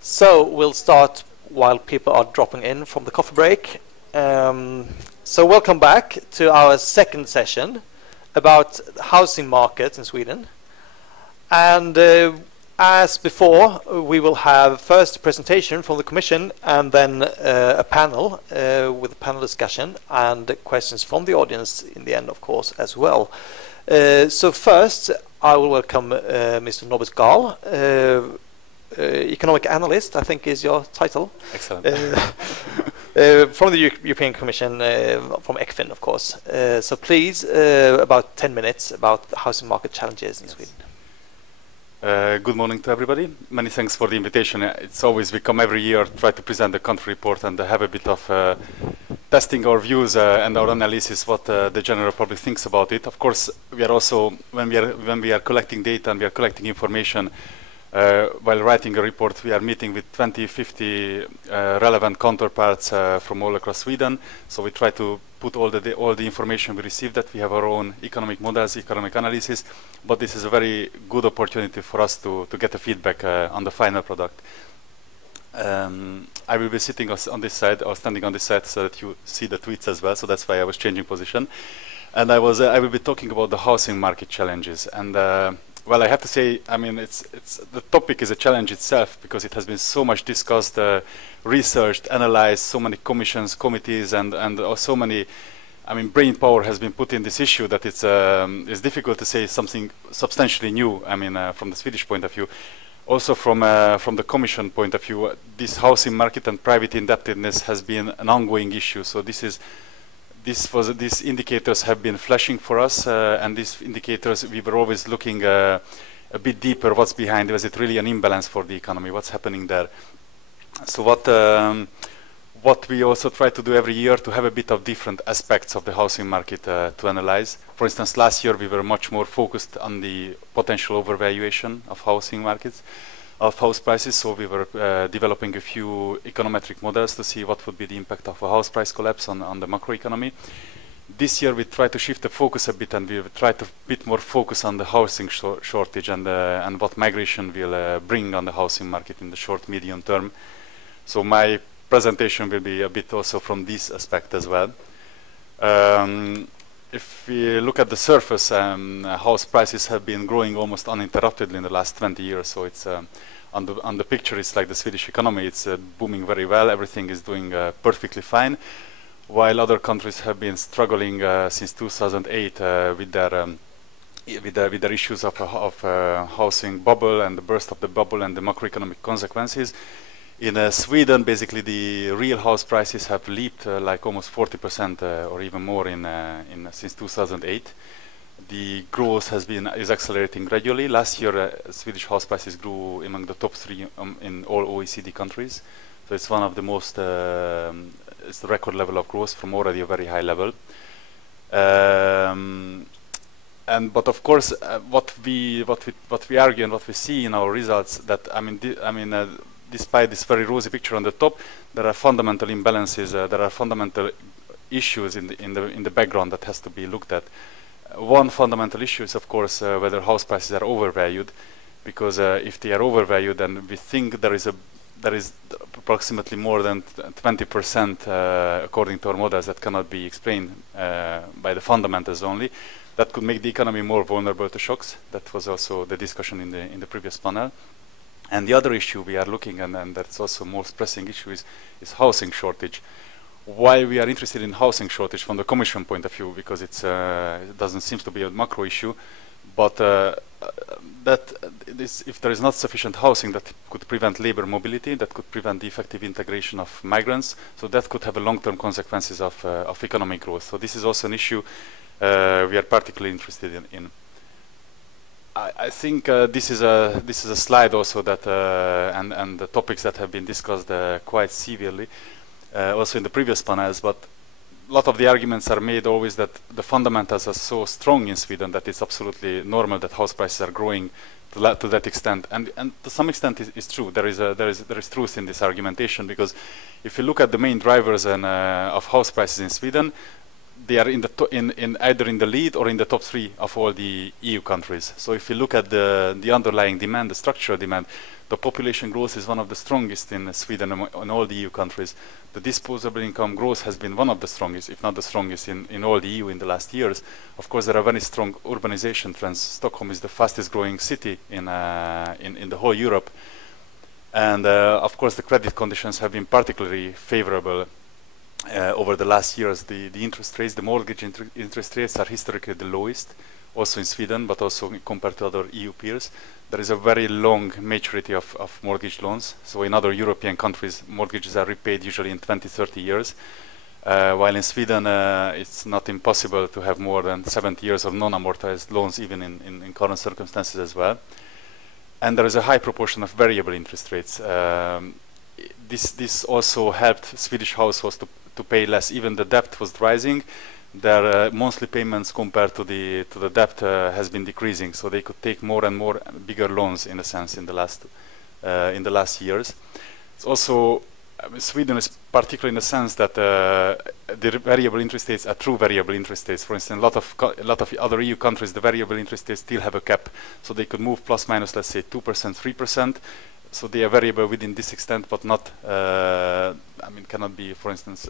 So we'll start while people are dropping in from the coffee break. So welcome back to our second session about housing markets in Sweden. And as before, we will have first a presentation from the Commission and then a panel with a panel discussion and questions from the audience in the end, of course, as well. So first, I will welcome Mr. Norbert Gaal, economic analyst, I think is your title. Excellent. From the European Commission, from ECFIN, of course. So please, about 10 minutes about the housing market challenges in Sweden. Good morning to everybody. Many thanks for the invitation. It's always we come every year, try to present the country report and have a bit of testing our views and our analysis, what the general public thinks about it. Of course, we are also, when we are collecting data and we are collecting information, while writing a report, we are meeting with 20, 50 relevant counterparts from all across Sweden. So we try to put all the information we receive, that we have our own economic models, economic analysis. But this is a very good opportunity for us to get a feedback on the final product. I will be sitting on this side or standing on this side so that you see the tweets as well. So that's why I was changing position. And I will be talking about the housing market challenges. And well, I have to say, I mean, the topic is a challenge itself because it has been so much discussed, researched, analyzed, so many commissions, committees, and so many, I mean, brain power has been put in this issue that it's difficult to say something substantially new, I mean, from the Swedish point of view. Also from the Commission point of view, this housing market and private indebtedness has been an ongoing issue. So these indicators have been flashing for us, and these indicators, we were always looking a bit deeper what's behind. Was it really an imbalance for the economy? What's happening there? So what we also try to do every year to have a bit of different aspects of the housing market to analyze. For instance, last year we were much more focused on the potential overvaluation of housing markets, of house prices, so we were developing a few econometric models to see what would be the impact of a house price collapse on the macroeconomy. This year we try to shift the focus a bit and we try to bit more focus on the housing shortage and what migration will bring on the housing market in the short, medium term. So my presentation will be a bit also from this aspect as well. If we look at the surface, house prices have been growing almost uninterruptedly in the last 20 years. So it's on the picture, it's like the Swedish economy. It's booming very well. Everything is doing perfectly fine, while other countries have been struggling since 2008 with their issues of housing bubble and the burst of the bubble and the macroeconomic consequences. In Sweden, basically, the real house prices have leaped like almost 40% or even more since 2008. The growth is accelerating gradually. Last year, Swedish house prices grew among the top 3 in all OECD countries. So it's one of the most, it's the record level of growth from already a very high level. But of course, what we argue and what we see in our results that despite this very rosy picture on the top, there are fundamental imbalances. There are fundamental issues in the background that has to be looked at. One fundamental issue is, of course, whether house prices are overvalued, because if they are overvalued, then we think there is approximately more than 20%, according to our models, that cannot be explained by the fundamentals only. That could make the economy more vulnerable to shocks. That was also the discussion in the previous panel. And the other issue we are looking at, and that's also the most pressing issue, is housing shortage. Why we are interested in housing shortage from the Commission point of view, because it doesn't seem to be a macro issue, but if there is not sufficient housing, that could prevent labor mobility, that could prevent the effective integration of migrants, so that could have a long-term consequences of economic growth. So this is also an issue we are particularly interested in. I think this is a slide also that and the topics that have been discussed quite severely also in the previous panels, but a lot of the arguments are made always that the fundamentals are so strong in Sweden that it's absolutely normal that house prices are growing to that extent, and to some extent is true. There is truth in this argumentation, because if you look at the main drivers of house prices in Sweden, they are either in the lead or in the top 3 of all the EU countries. So if you look at the underlying demand, the structural demand, The population growth is one of the strongest in Sweden and all the EU countries. The disposable income growth has been one of the strongest, if not the strongest, in all the EU in the last years. Of course, there are very strong urbanization trends. Stockholm is the fastest growing city in the whole Europe. And of course, the credit conditions have been particularly favorable over the last years. The interest rates, the mortgage interest rates are historically the lowest, also in Sweden, but also compared to other EU peers. There is a very long maturity of mortgage loans. So in other European countries, mortgages are repaid usually in 20, 30 years. While in Sweden, it's not impossible to have more than 70 years of non-amortized loans, even in current circumstances as well. And there is a high proportion of variable interest rates. This also helped Swedish households to pay less. Even the debt was rising. Their monthly payments compared to the debt has been decreasing, so they could take more and more bigger loans in a sense in the last years. It's also Sweden is particular in the sense that the variable interest rates are true variable interest rates. For instance, a lot of other EU countries, the variable interest rates still have a cap, so they could move plus minus, let's say 2%, 3%. So they are variable within this extent, but not, cannot be, for instance,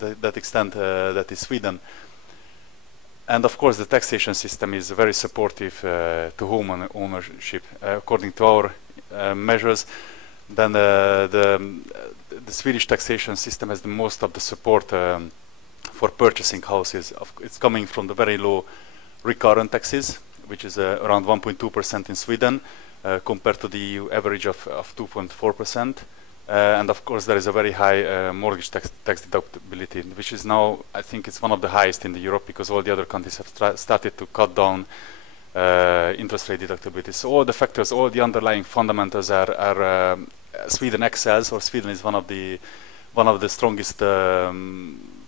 that extent that is Sweden. And of course, the taxation system is very supportive to home ownership. According to our measures, then the Swedish taxation system has the most of the support for purchasing houses. It's coming from the very low recurrent taxes, which is around 1.2% in Sweden, compared to the EU average of 2.4%. And of course, there is a very high mortgage tax deductibility, which is now, I think it's one of the highest in Europe, because all the other countries have started to cut down interest rate deductibility. So all the factors, all the underlying fundamentals are Sweden excels, or Sweden is one of the strongest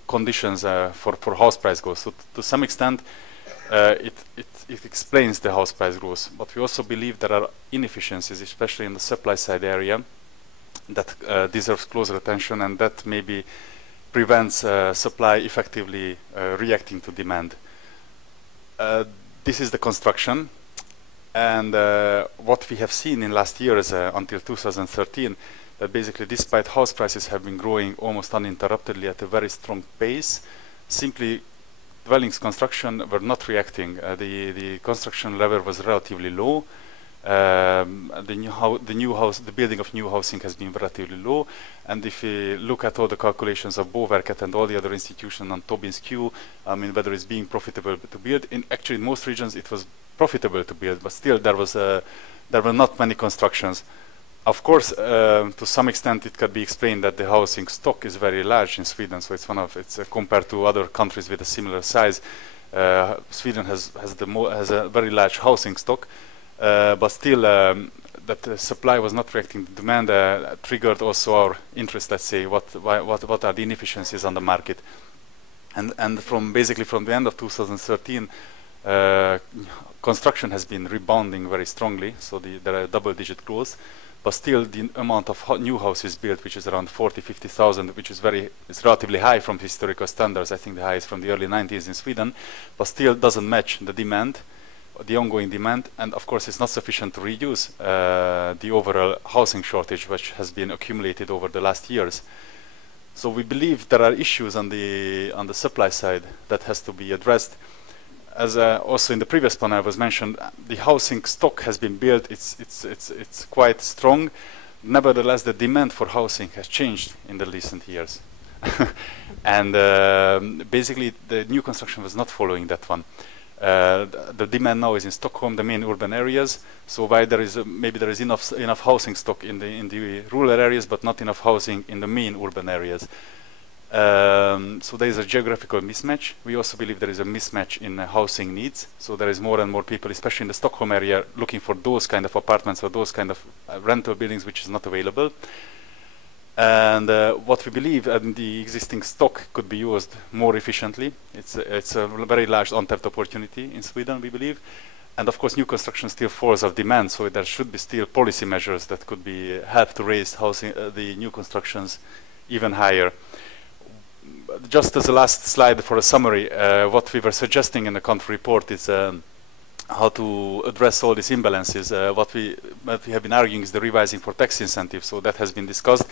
conditions for house price growth. So to some extent, it explains the house price growth. But we also believe there are inefficiencies, especially in the supply side area, that deserves closer attention, and that maybe prevents supply effectively reacting to demand. This is the construction, and what we have seen in last years until 2013, that basically despite house prices have been growing almost uninterruptedly at a very strong pace, simply dwellings construction were not reacting. The construction level was relatively low. The building of new housing has been relatively low, and if we look at all the calculations of Boverket and all the other institutions on Tobin's Q, whether it's being profitable to build, actually in most regions it was profitable to build, but still there were not many constructions. Of course, to some extent it could be explained that the housing stock is very large in Sweden, so it's compared to other countries with a similar size, Sweden has a very large housing stock. But still, that the supply was not reacting to demand triggered also our interest. Let's say what are the inefficiencies on the market, and basically from the end of 2013, construction has been rebounding very strongly. So there are double-digit growth, but still the amount of new houses built, which is around 40,000-50,000, which is relatively high from historical standards. I think the highest from the early 90s in Sweden, but still doesn't match the demand. The ongoing demand, and of course it's not sufficient to reduce the overall housing shortage which has been accumulated over the last years. So we believe there are issues on the supply side that has to be addressed. As also in the previous panel was mentioned, the housing stock has been built, it's quite strong. Nevertheless, the demand for housing has changed in the recent years. And basically the new construction was not following that one. The demand now is in Stockholm, the main urban areas. So while maybe there is enough housing stock in the rural areas, but not enough housing in the main urban areas. So there is a geographical mismatch. We also believe there is a mismatch in housing needs. So there is more and more people, especially in the Stockholm area, looking for those kind of apartments or those kind of rental buildings, which is not available. And what we believe, the existing stock could be used more efficiently. It's a very large untapped opportunity in Sweden, we believe. And of course, new construction still falls of demand, so there should be still policy measures that could be help to raise housing, the new constructions even higher. Just as a last slide for a summary, what we were suggesting in the country report is address all these imbalances. What we have been arguing is the revising for tax incentives. So that has been discussed.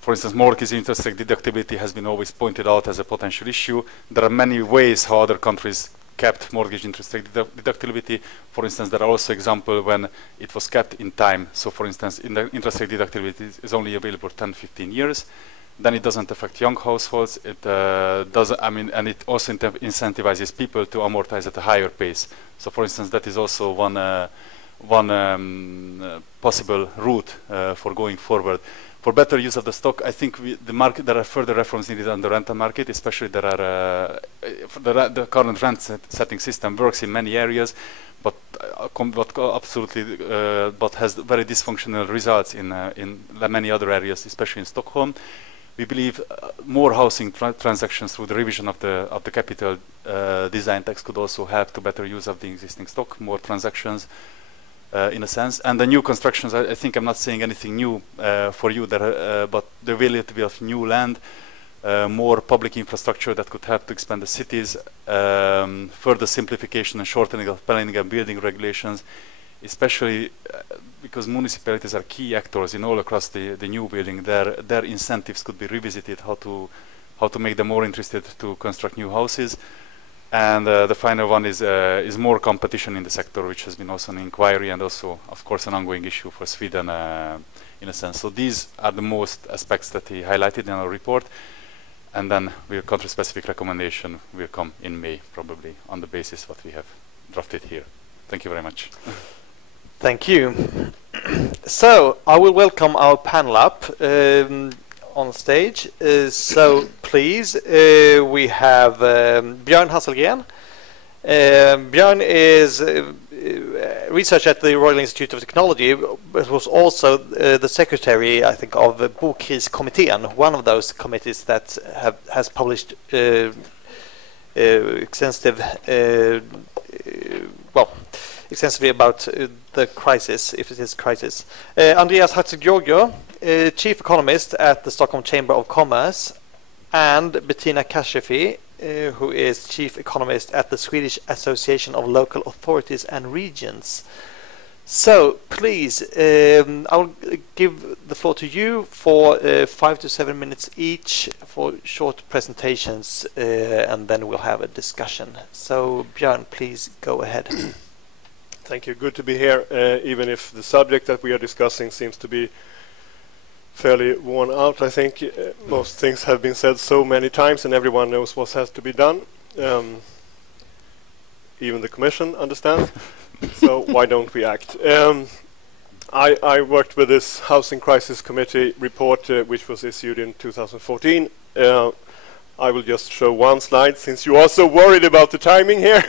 For instance, mortgage interest rate deductibility has been always pointed out as a potential issue. There are many ways how other countries kept mortgage interest rate deductibility. For instance, there are also examples when it was kept in time. So for instance, in the interest rate deductibility is only available for 10-15 years. Then it doesn't affect young households. It doesn't. I mean, and it also incentivizes people to amortize at a higher pace. So, for instance, that is also one possible route for going forward. For better use of the stock, I think the market, there are further reforms needed on the rental market. Especially, there are the current rent setting system works in many areas, but but has very dysfunctional results in many other areas, especially in Stockholm. We believe more housing transactions through the revision of the capital design tax could also help to better use of the existing stock, more transactions in a sense. And the new constructions, I think I'm not saying anything new for you, but the availability of new land, more public infrastructure that could help to expand the cities, further simplification and shortening of planning and building regulations, especially because municipalities are key actors in all across the new building. Their incentives could be revisited, how to make them more interested to construct new houses. And the final one is more competition in the sector, which has been also an inquiry and also, of course, an ongoing issue for Sweden in a sense. So these are the most aspects that he highlighted in our report. And then the country-specific recommendation will come in May, probably, on the basis what we have drafted here. Thank you very much. Thank you. So I will welcome our panel up on stage. So please, we have Björn Hasselgren. Björn is research at the Royal Institute of Technology, but was also the secretary, I think, of Bokkriskommittén, one of those committees that has published extensively about the crisis, if it is crisis. Andreas Hatzigeorgiou, chief economist at the Stockholm Chamber of Commerce, and Bettina Kashefi, who is chief economist at the Swedish Association of Local Authorities and Regions. So please, I'll give the floor to you for 5 to 7 minutes each for short presentations, and then we'll have a discussion. So Björn, please go ahead. Thank you. Good to be here, even if the subject that we are discussing seems to be fairly worn out. I think most things have been said so many times and everyone knows what has to be done. Even the Commission understands. So why don't we act? I worked with this Housing Crisis Committee report, which was issued in 2014. I will just show one slide, since you are so worried about the timing here.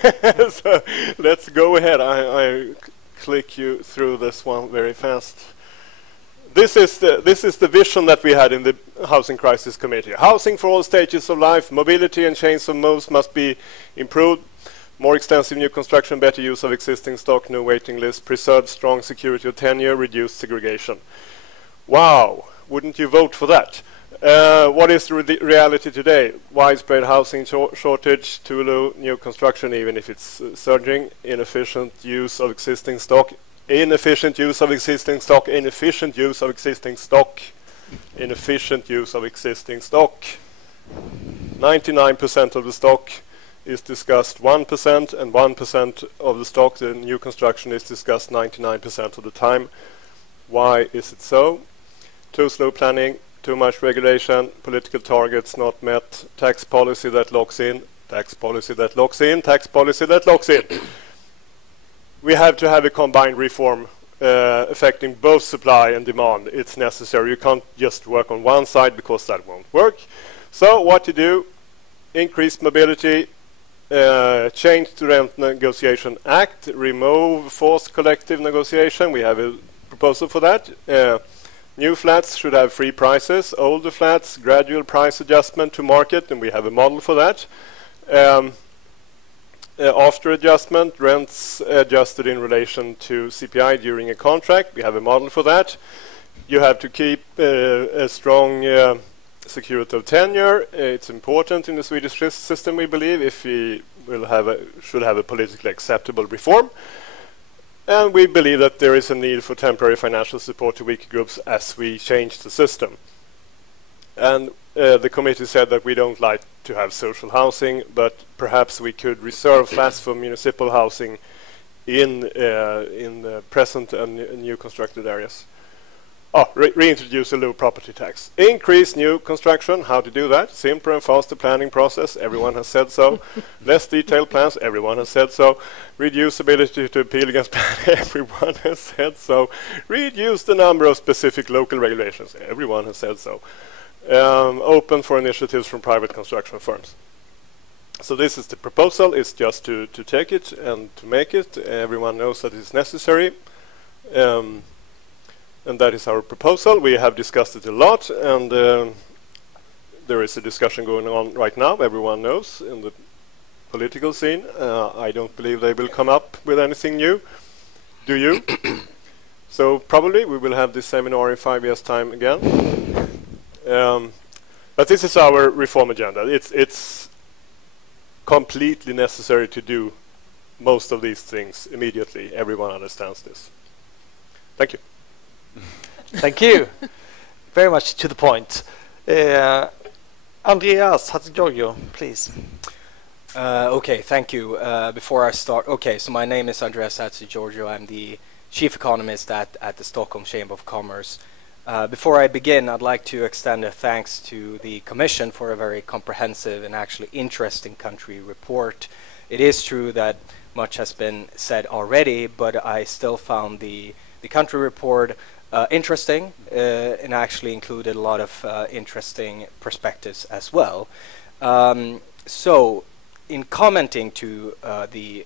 So let's go ahead. I click you through this one very fast. This is the vision that we had in the Housing Crisis Committee. Housing for all stages of life, mobility and change of modes must be improved. More extensive new construction, better use of existing stock, no waiting list, preserved strong security of tenure, reduced segregation. Wow, wouldn't you vote for that? What is the reality today? Widespread housing shortage, too low new construction, even if it's surging, inefficient use of existing stock, inefficient use of existing stock, inefficient use of existing stock, inefficient use of existing stock. 99% of the stock is discussed 1%, and 1% of the stock, the new construction, is discussed 99% of the time. Why is it so? Too slow planning, too much regulation, political targets not met, tax policy that locks in, tax policy that locks in, tax policy that locks in. We have to have a combined reform affecting both supply and demand. It's necessary. You can't just work on one side because that won't work. So what to do? Increase mobility, change the Rent Negotiation Act, remove forced collective negotiation. We have a proposal for that. New flats should have free prices. Older flats, gradual price adjustment to market, and we have a model for that. After adjustment, rents adjusted in relation to CPI during a contract. We have a model for that. You have to keep a strong security of tenure. It's important in the Swedish system, we believe. If we should have a politically acceptable reform. And we believe that there is a need for temporary financial support to weaker groups as we change the system. And the committee said that we don't like to have social housing, but perhaps we could reserve flats for municipal housing in present and new constructed areas. Reintroduce a low property tax. Increase new construction. How to do that? Simpler and faster planning process. Everyone has said so. Less detailed plans. Everyone has said so. Reduce ability to appeal against planning. Everyone has said so. Reduce the number of specific local regulations. Everyone has said so. Open for initiatives from private construction firms. So this is the proposal. It's just to take it and to make it. Everyone knows that it's necessary. And that is our proposal. We have discussed it a lot, and there is a discussion going on right now, everyone knows, in the political scene. I don't believe they will come up with anything new. Do you? So probably we will have this seminar in 5 years' time again. But this is our reform agenda. It's completely necessary to do most of these things immediately. Everyone understands this. Thank you. Thank you. Very much to the point. Andreas Hatzigeorgiou, please. Okay, thank you. Before I start, okay, so my name is Andreas Hatzigeorgiou. I'm the chief economist at the Stockholm Chamber of Commerce. Before I begin, I'd like to extend a thanks to the Commission for a very comprehensive and actually interesting country report. It is true that much has been said already, but I still found the country report interesting and actually included a lot of interesting perspectives as well. So in commenting to the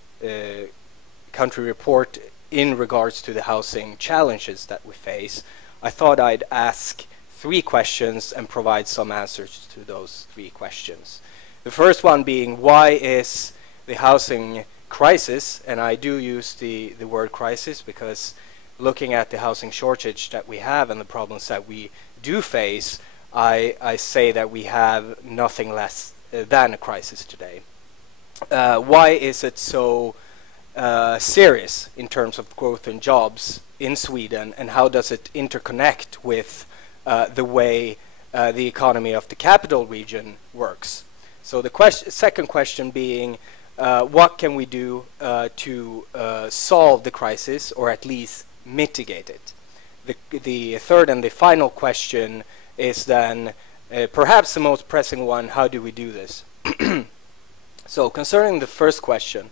country report in regards to the housing challenges that we face, I thought I'd ask 3 questions and provide some answers to those 3 questions. The first one being, why is the housing crisis, and I do use the word crisis because looking at the housing shortage that we have and the problems that we do face, I say that we have nothing less than a crisis today. Why is it so serious in terms of growth and jobs in Sweden, and how does it interconnect with the way the economy of the capital region works? So the second question being, what can we do to solve the crisis, or at least mitigate it? The third and the final question is then perhaps the most pressing one: how do we do this? So concerning the first question,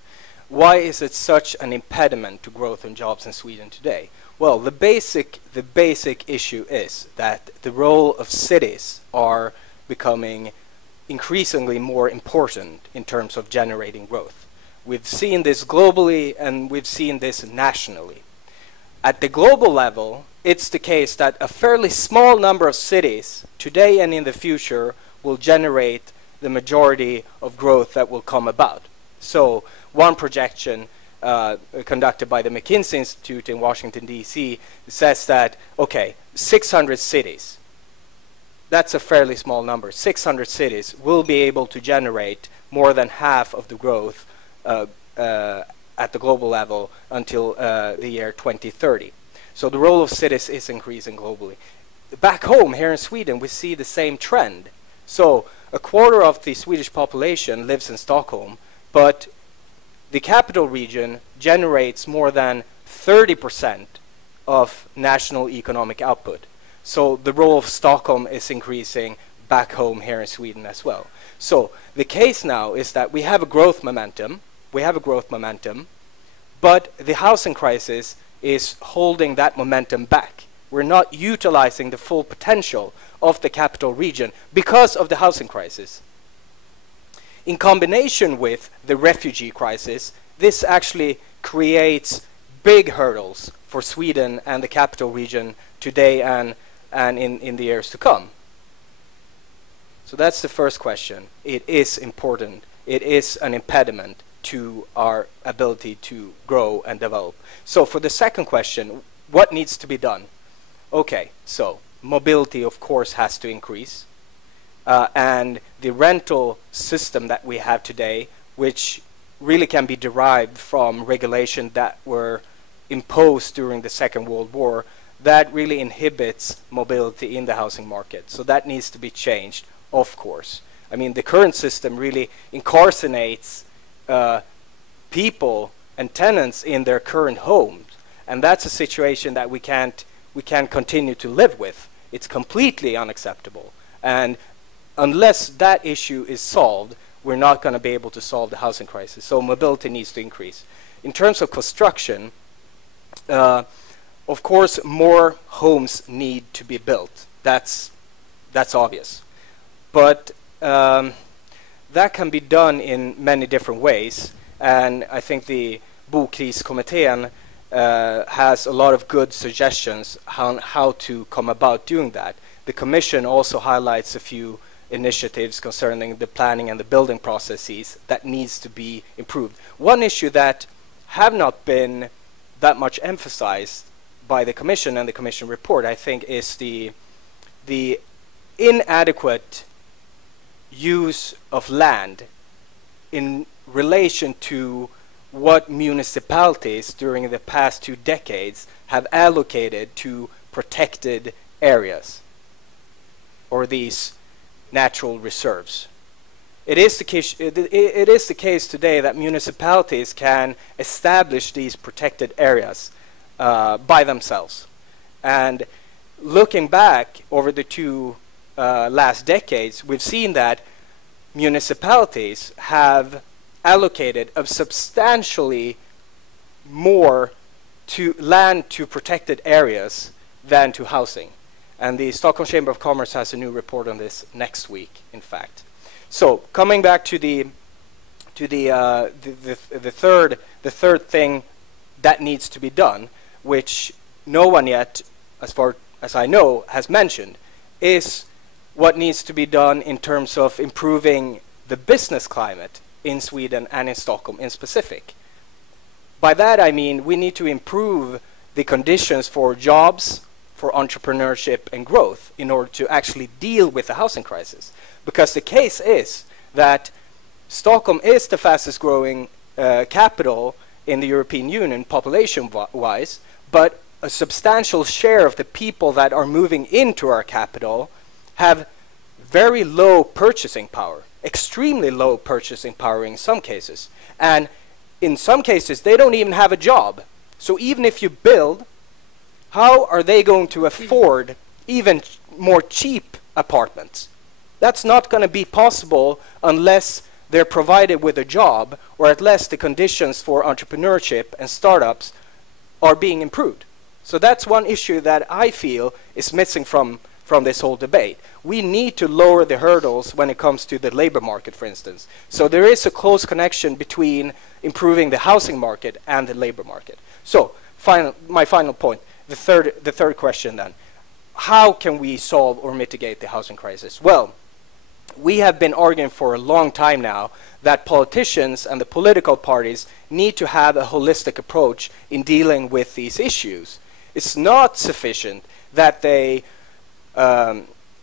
why is it such an impediment to growth and jobs in Sweden today? Well, the basic issue is that the role of cities are becoming increasingly more important in terms of generating growth. We've seen this globally and we've seen this nationally. At the global level, it's the case that a fairly small number of cities today and in the future will generate the majority of growth that will come about. So one projection conducted by the McKinsey Institute in Washington, D.C. says that, okay, 600 cities, that's a fairly small number, 600 cities will be able to generate more than half of the growth at the global level until the year 2030. So the role of cities is increasing globally. Back home here in Sweden, we see the same trend. So a quarter of the Swedish population lives in Stockholm, but the capital region generates more than 30% of national economic output. So the role of Stockholm is increasing back home here in Sweden as well. So the case now is that we have a growth momentum. But the housing crisis is holding that momentum back. We're not utilizing the full potential of the capital region because of the housing crisis. In combination with the refugee crisis, this actually creates big hurdles for Sweden and the capital region today and in the years to come. So that's the first question. It is important. It is an impediment to our ability to grow and develop. So for the second question, what needs to be done? Okay, so mobility, of course, has to increase. And the rental system that we have today, which really can be derived from regulation that were imposed during the Second World War that really inhibits mobility in the housing market. So that needs to be changed, of course. I mean, the current system really incarcerates people and tenants in their current homes, and that's a situation that we can't continue to live with. It's completely unacceptable, and unless that issue is solved, we're not going to be able to solve the housing crisis. So mobility needs to increase. In terms of construction, of course, more homes need to be built. That's obvious, but that can be done in many different ways. And I think the Bokriskommittén has a lot of good suggestions on how to come about doing that. The Commission also highlights a few initiatives concerning the planning and the building processes that needs to be improved. One issue that have not been that much emphasized by the Commission and the Commission report, I think, is the inadequate use of land in relation to what municipalities during the past 2 decades have allocated to protected areas or these natural reserves. It is the case today that municipalities can establish these protected areas by themselves. And looking back over the 2 last decades, we've seen that municipalities have allocated a substantially more to land to protected areas than to housing. And the Stockholm Chamber of Commerce has a new report on this next week, in fact. So coming back to the third thing that needs to be done, which no one yet, as far as I know, has mentioned, is what needs to be done in terms of improving the business climate in Sweden and in Stockholm in specific. By that I mean we need to improve the conditions for jobs, for entrepreneurship and growth in order to actually deal with the housing crisis. Because the case is that Stockholm is the fastest growing capital in the European Union population-wise, but a substantial share of the people that are moving into our capital have very low purchasing power, extremely low purchasing power in some cases. And in some cases, they don't even have a job. So even if you build, how are they going to afford even more cheap apartments? That's not going to be possible unless they're provided with a job, or at least the conditions for entrepreneurship and startups are being improved. So that's one issue that I feel is missing from this whole debate. We need to lower the hurdles when it comes to the labor market, for instance. So there is a close connection between improving the housing market and the labor market. So my final point, the third question then. How can we solve or mitigate the housing crisis? Well, we have been arguing for a long time now that politicians and the political parties need to have a holistic approach in dealing with these issues. It's not sufficient that they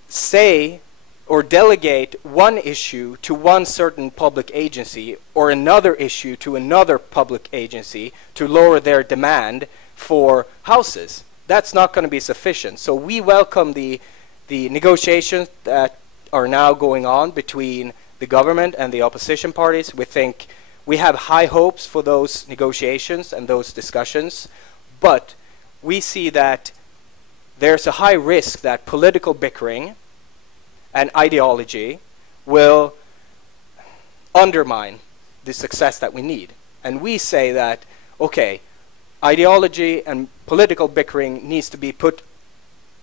say or delegate one issue to one certain public agency or another issue to another public agency to lower their demand for houses. That's not going to be sufficient. So we welcome the negotiations that are now going on between the government and the opposition parties. We think we have high hopes for those negotiations and those discussions, but we see that there's a high risk that political bickering and ideology will undermine the success that we need. And we say that, okay, ideology and political bickering needs to be put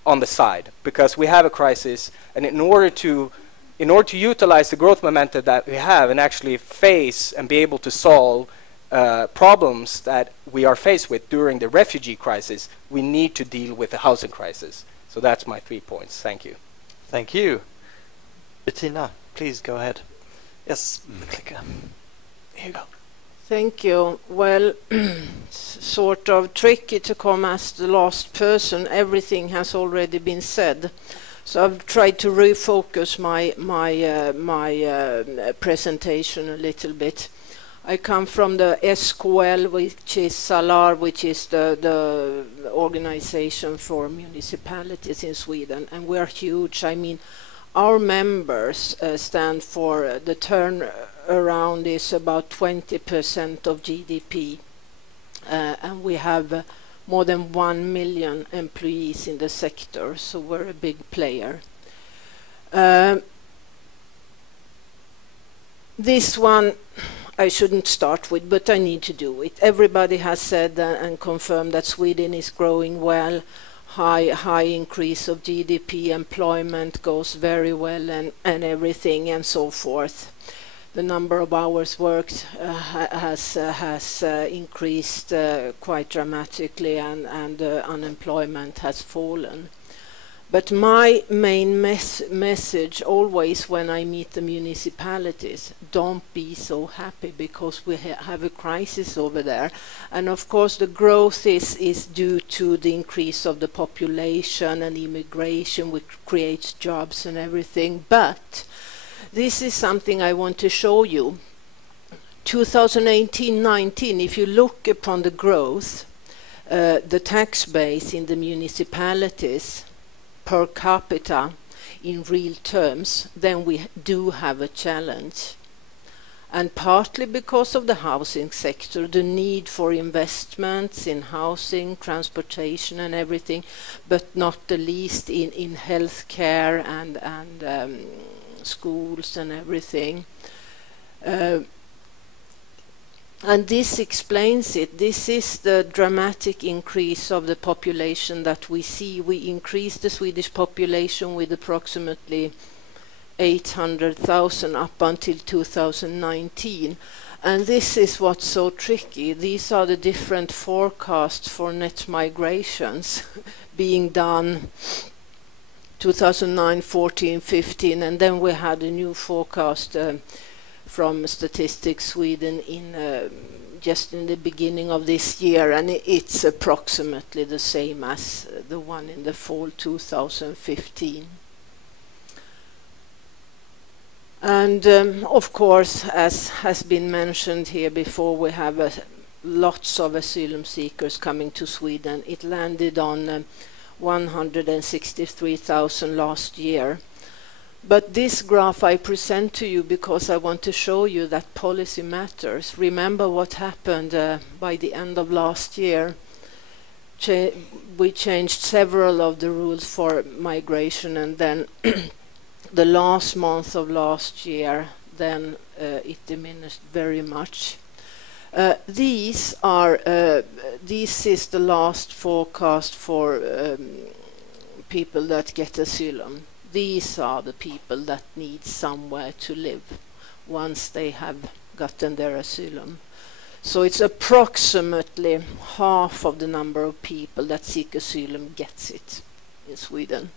on the side because we have a crisis, and in order to utilize the growth momentum that we have and actually face and be able to solve problems that we are faced with during the refugee crisis, we need to deal with the housing crisis. So that's my 3 points. Thank you. Thank you. Bettina, please go ahead. Yes, the clicker. Here you go. Thank you. Well, sort of tricky to come as the last person. Everything has already been said. So I've tried to refocus my presentation a little bit. I come from the SKL, which is Salar, which is the organization for municipalities in Sweden, and we are huge. I mean, our members stand for the turnaround is about 20% of GDP, and we have more than 1 million employees in the sector, so we're a big player. This one I shouldn't start with, but I need to do it. Everybody has said and confirmed that Sweden is growing well, high increase of GDP, employment goes very well, and everything and so forth. The number of hours worked has increased quite dramatically, and unemployment has fallen. But my main message always when I meet the municipalities, don't be so happy because we have a crisis over there. And of course the growth is due to the increase of the population and immigration, which creates jobs and everything. But this is something I want to show you. 2018-19, if you look upon the growth, the tax base in the municipalities per capita in real terms, then we do have a challenge. And partly because of the housing sector, the need for investments in housing, transportation and everything, but not the least in healthcare and schools and everything. And this explains it. This is the dramatic increase of the population that we see. We increased the Swedish population with approximately 800,000 up until 2019. And this is what's so tricky. These are the different forecasts for net migrations being done 2009, 14, 15, and then we had a new forecast from Statistics Sweden in just in the beginning of this year, and it's approximately the same as the one in the fall 2015. And of course, as has been mentioned here before, we have lots of asylum seekers coming to Sweden. It landed on 163,000 last year. But this graph I present to you because I want to show you that policy matters. Remember what happened by the end of last year. We changed several of the rules for migration, and then the last month of last year, then it diminished very much. This is the last forecast for people that get asylum. These are the people that need somewhere to live once they have gotten their asylum. So it's approximately half of the number of people that seek asylum gets it in Sweden.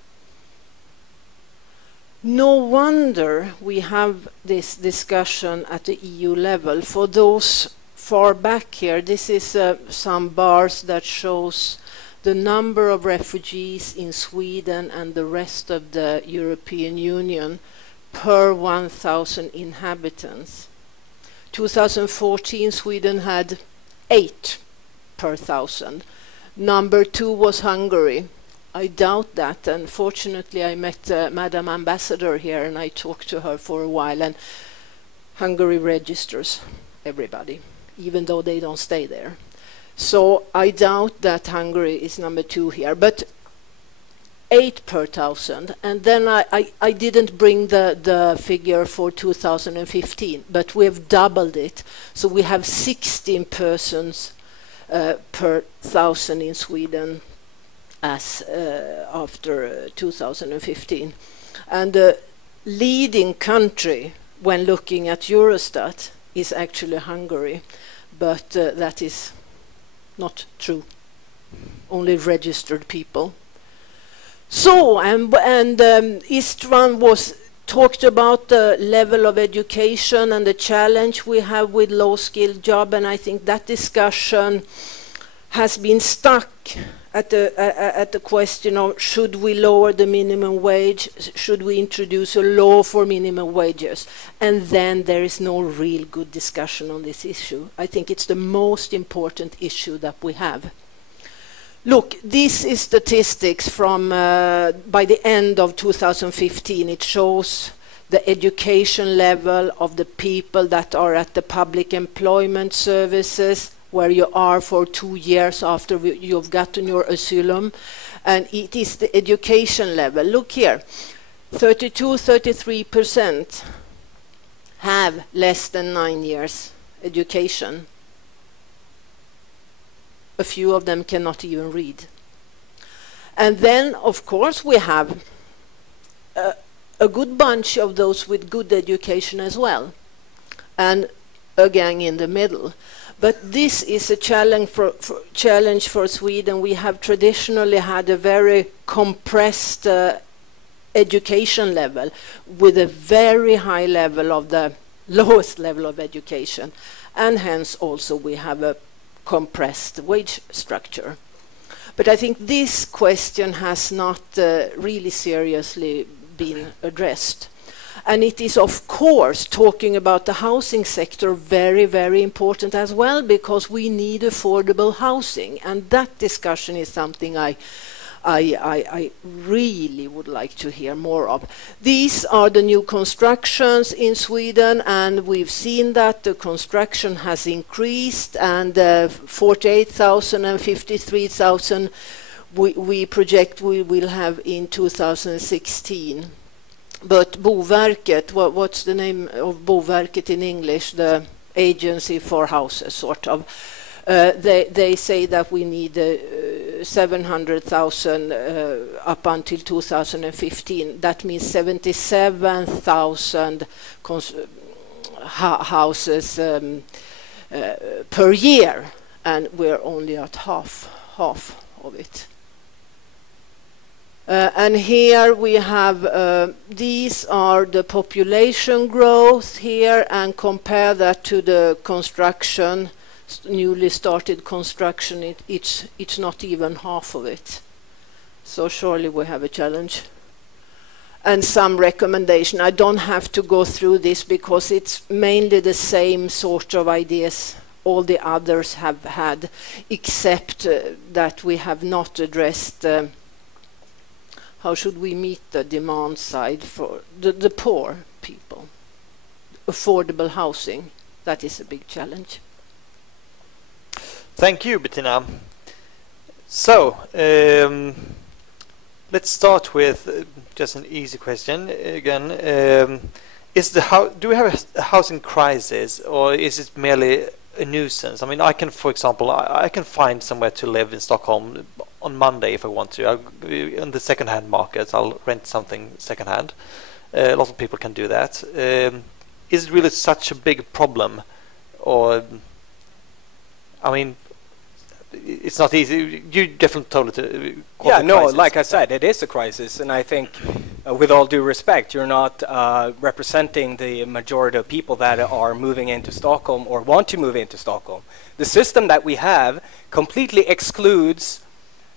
No wonder we have this discussion at the EU level. For those far back here, this is some bars that shows the number of refugees in Sweden and the rest of the European Union per 1,000 inhabitants. 2014, Sweden had 8 per 1,000. Number 2 was Hungary. I doubt that, and fortunately I met Madam Ambassador here and I talked to her for a while, and Hungary registers everybody, even though they don't stay there. So I doubt that Hungary is number 2 here, but 8 per 1,000. And then I didn't bring the figure for 2015, but we have doubled it. So we have 16 persons per 1,000 in Sweden as after 2015. And the leading country when looking at Eurostat is actually Hungary, but that is not true. Only registered people. So, and Istvan was talked about the level of education and the challenge we have with low-skilled job, and I think that discussion has been stuck at the question of should we lower the minimum wage, should we introduce a law for minimum wages, and then there is no real good discussion on this issue. I think it's the most important issue that we have. Look, this is statistics from by the end of 2015. It shows the education level of the people that are at the public employment services, where you are for 2 years after you've gotten your asylum, and it is the education level. Look here, 33% have less than 9 years education. A few of them cannot even read. And then, of course, we have a good bunch of those with good education as well, and a gang in the middle. But this is a challenge for Sweden. We have traditionally had a very compressed education level with a very high level of the lowest level of education, and hence also we have a compressed wage structure. But I think this question has not really seriously been addressed. And it is, of course, talking about the housing sector very, very important as well, because we need affordable housing. And that discussion is something I really would like to hear more of. These are the new constructions in Sweden, and we've seen that the construction has increased, and 48,000 and 53,000 we project we will have in 2016. But Boverket, what's the name of Boverket in English? The agency for houses, sort of. They say that we need 700,000 up until 2015. That means 77,000 houses per year, and we're only at half of it. And here we have, these are the population growth here, and compare that to the construction, newly started construction, it's not even half of it. So surely we have a challenge. And some recommendation. I don't have to go through this because it's mainly the same sort of ideas all the others have had, except that we have not addressed how should we meet the demand side for the poor people. Affordable housing, that is a big challenge. Thank you, Bettina. So, let's start with just an easy question again. Do we have a housing crisis, or is it merely a nuisance? I mean, I can, for example, I can find somewhere to live in Stockholm on Monday if I want to. In the second-hand market, I'll rent something second-hand. A lot of people can do that. Is it really such a big problem, or? I mean, it's not easy. You definitely told it to yeah, no, like I said, it is a crisis, and I think, with all due respect, you're not representing the majority of people that are moving into Stockholm or want to move into Stockholm. The system that we have completely excludes,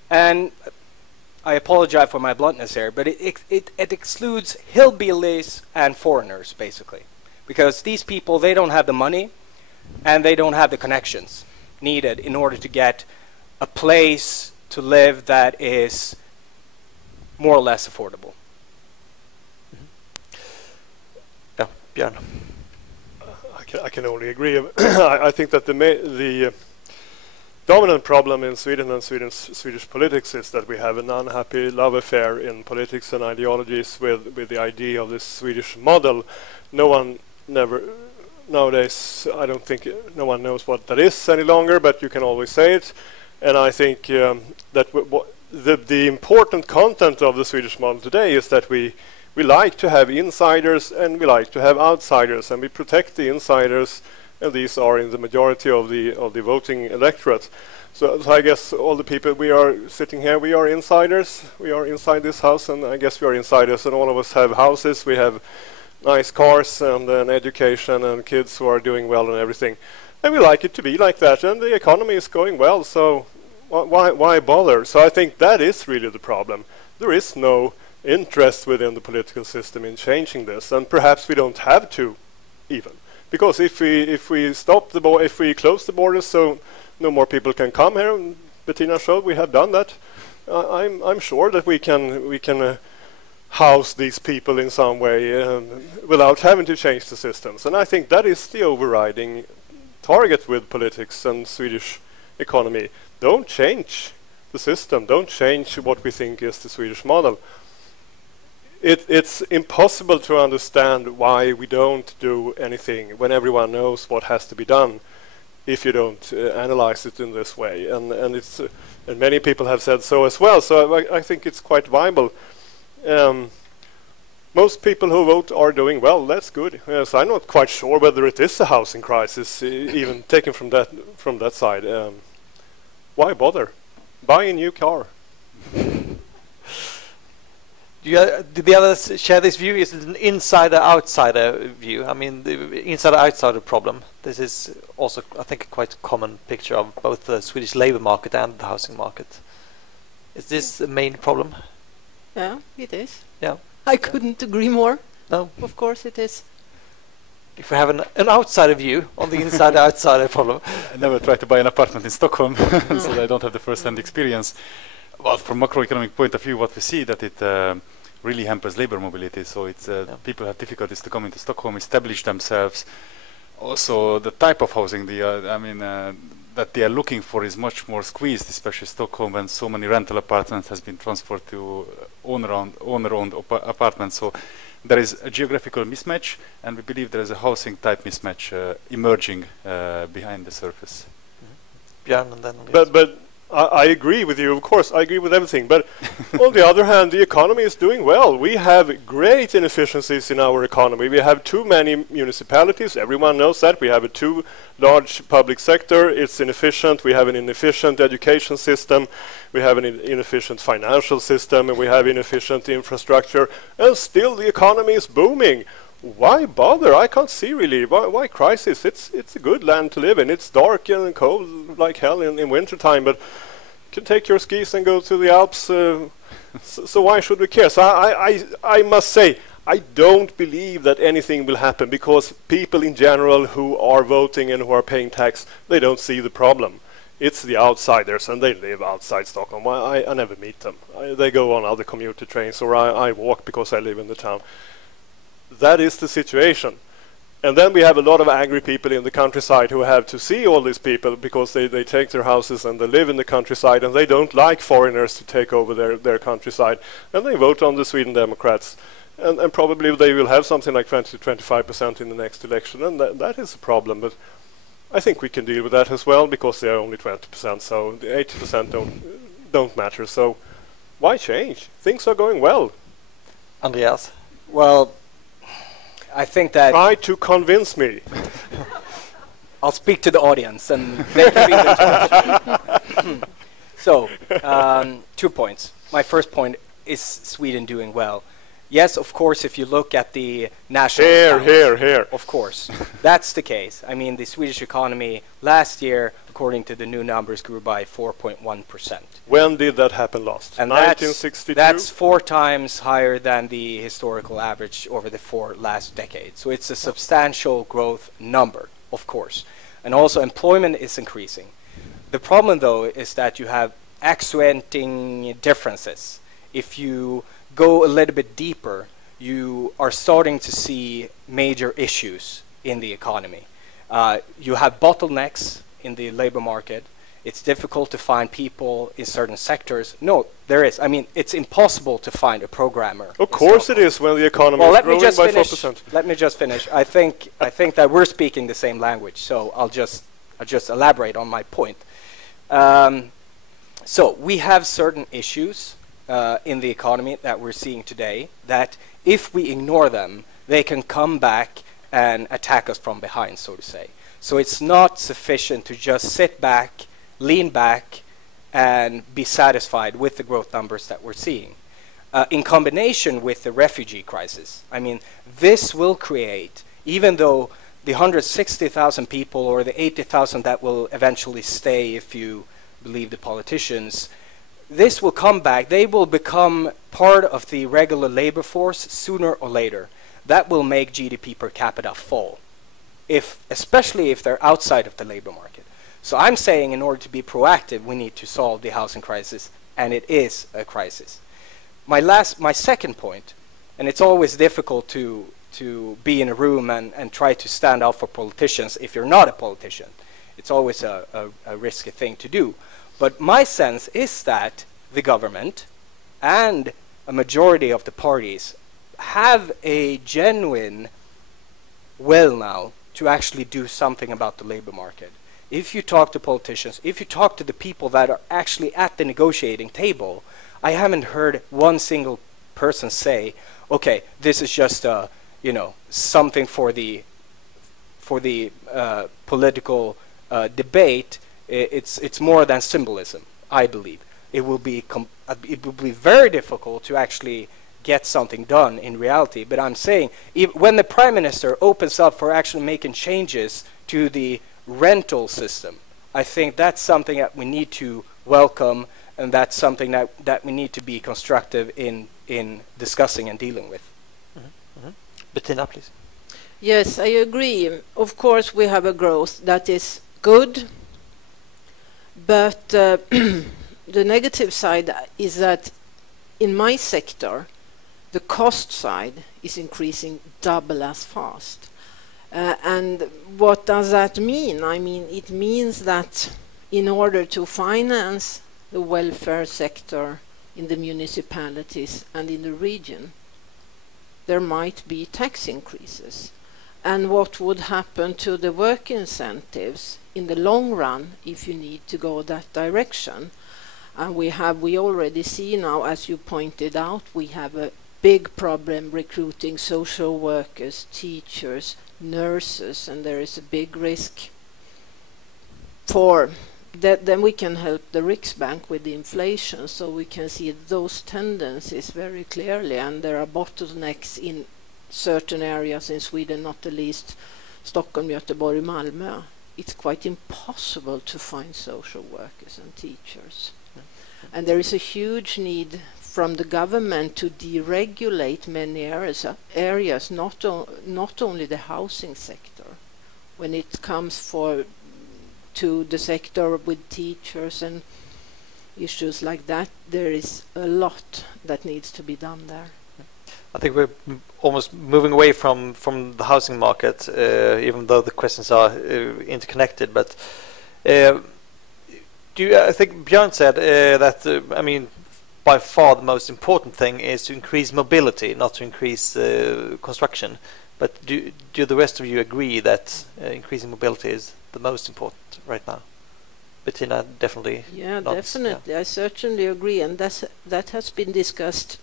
and I apologize for my bluntness here, but it excludes hillbillies and foreigners, basically, because these people, they don't have the money and they don't have the connections needed in order to get a place to live that is more or less affordable. Yeah, Björn. I can only agree. I think that the dominant problem in Sweden and Swedish politics is that we have an unhappy love affair in politics and ideologies with the idea of this Swedish model. Nowadays, I don't think no one knows what that is any longer, but you can always say it. And I think that the important content of the Swedish model today is that we like to have insiders and we like to have outsiders, and we protect the insiders, and these are in the majority of the voting electorate. So I guess all the people we are sitting here, we are insiders. We are inside this house, and I guess we are insiders, and all of us have houses. We have nice cars and an education and kids who are doing well and everything. And we like it to be like that, and the economy is going well, so Why bother? So I think that is really the problem. There is no interest within the political system in changing this, and perhaps we don't have to even, because if we close the borders so no more people can come here, and Bettina showed we have done that. I'm sure that we can house these people in some way without having to change the systems, and I think that is the overriding target with politics and Swedish economy. Don't change the system. Don't change what we think is the Swedish model. It's impossible to understand why we don't do anything when everyone knows what has to be done if you don't analyze it in this way. And many people have said so as well. So I think it's quite viable. Most people who vote are doing well. That's good. So I'm not quite sure whether it is a housing crisis, even taken from that side. Why bother? Buy a new car. Do the others share this view? Is it an insider-outsider view? I mean, the insider-outsider problem. This is also, I think, a quite common picture of both the Swedish labour market and the housing market. Is this the main problem? Yeah, it is. Yeah. I couldn't agree more. No. Of course it is. If we have an outsider view on the insider-outsider problem. I never tried to buy an apartment in Stockholm, so I don't have the first-hand experience. Well, from macroeconomic point of view, what we see that it really hampers labor mobility. So it's people have difficulties to come into Stockholm, establish themselves. Also, the type of housing that they are looking for is much more squeezed, especially Stockholm, when so many rental apartments has been transferred to owner-owned apartments. So there is a geographical mismatch, and we believe there is a housing type mismatch emerging behind the surface. Björn, and then But I agree with you, of course, I agree with everything. But on the other hand, the economy is doing well. We have great inefficiencies in our economy. We have too many municipalities. Everyone knows that. We have a too large public sector. It's inefficient. We have an inefficient education system. We have an inefficient financial system. And we have inefficient infrastructure. And still the economy is booming. Why bother? I can't see really. Why crisis? It's a good land to live in. It's dark and cold like hell in wintertime, but you can take your skis and go to the Alps. So why should we care? So I must say, I don't believe that anything will happen, because people in general who are voting and who are paying tax, they don't see the problem. It's the outsiders, and they live outside Stockholm. I never meet them. They go on other commuter trains, or I walk because I live in the town. That is the situation. And then we have a lot of angry people in the countryside who have to see all these people because they take their houses and they live in the countryside, and they don't like foreigners to take over their countryside. And they vote on the Sweden Democrats. And probably they will have something like 20 to 25% in the next election. And that is a problem. But I think we can deal with that as well, because they are only 20%. So the 80% don't matter. So why change? Things are going well. Andreas? Well, I think that... Try to convince me. I'll speak to the audience and they can be the judge. So, 2 points. My first point is Sweden doing well. Yes, of course, if you look at the national accounts, here. Of course, that's the case. I mean, the Swedish economy last year, according to the new numbers, grew by 4.1%. When did that happen last? And 1962? That's 4 times higher than the historical average over the 4 last decades. So it's a substantial growth number, of course. And also employment is increasing. The problem, though, is that you have accentuating differences. If you go a little bit deeper, you are starting to see major issues in the economy. You have bottlenecks in the labor market. It's difficult to find people in certain sectors. No, there is. I mean, it's impossible to find a programmer. Of course it is, when the economy is growing by 4%. Let me just finish. I think that we're speaking the same language, so I'll just elaborate on my point. So we have certain issues in the economy that we're seeing today, that if we ignore them, they can come back and attack us from behind, so to say. So it's not sufficient to just sit back, lean back, and be satisfied with the growth numbers that we're seeing. In combination with the refugee crisis, I mean, this will create, even though the 160,000 people or the 80,000 that will eventually stay if you believe the politicians, this will come back. They will become part of the regular labor force sooner or later. That will make GDP per capita fall, especially if they're outside of the labor market. So I'm saying in order to be proactive, we need to solve the housing crisis, and it is a crisis. My second point, and it's always difficult to be in a room and try to stand out for politicians if you're not a politician. It's always a risky thing to do. But my sense is that the government and a majority of the parties have a genuine will now to actually do something about the labor market. If you talk to politicians, if you talk to the people that are actually at the negotiating table, I haven't heard one single person say, okay, this is just something for the political debate. It's more than symbolism, I believe. It will be very difficult to actually get something done in reality. But I'm saying, when the Prime Minister opens up for actually making changes to the rental system, I think that's something that we need to welcome, and that's something that we need to be constructive in discussing and dealing with. Bettina, please. Yes, I agree. Of course, we have a growth that is good, but the negative side is that in my sector, the cost side is increasing double as fast. And what does that mean? I mean, it means that in order to finance the welfare sector in the municipalities and in the region, there might be tax increases. And what would happen to the work incentives in the long run if you need to go that direction? And we already see now, as you pointed out, we have a big problem recruiting social workers, teachers, nurses, and there is a big risk for that. Then we can help the Riksbank with the inflation, so we can see those tendencies very clearly, and there are bottlenecks in certain areas in Sweden, not the least Stockholm, Göteborg, Malmö. It's quite impossible to find social workers and teachers. And there is a huge need from the government to deregulate many areas, not only the housing sector. When it comes to the sector with teachers and issues like that, there is a lot that needs to be done there. I think we're almost moving away from the housing market, even though the questions are interconnected. But I think Björn said that, by far the most important thing is to increase mobility, not to increase construction. But do the rest of you agree that increasing mobility is the most important right now? Bettina, definitely. Yeah, definitely. Yeah. I certainly agree, and that has been discussed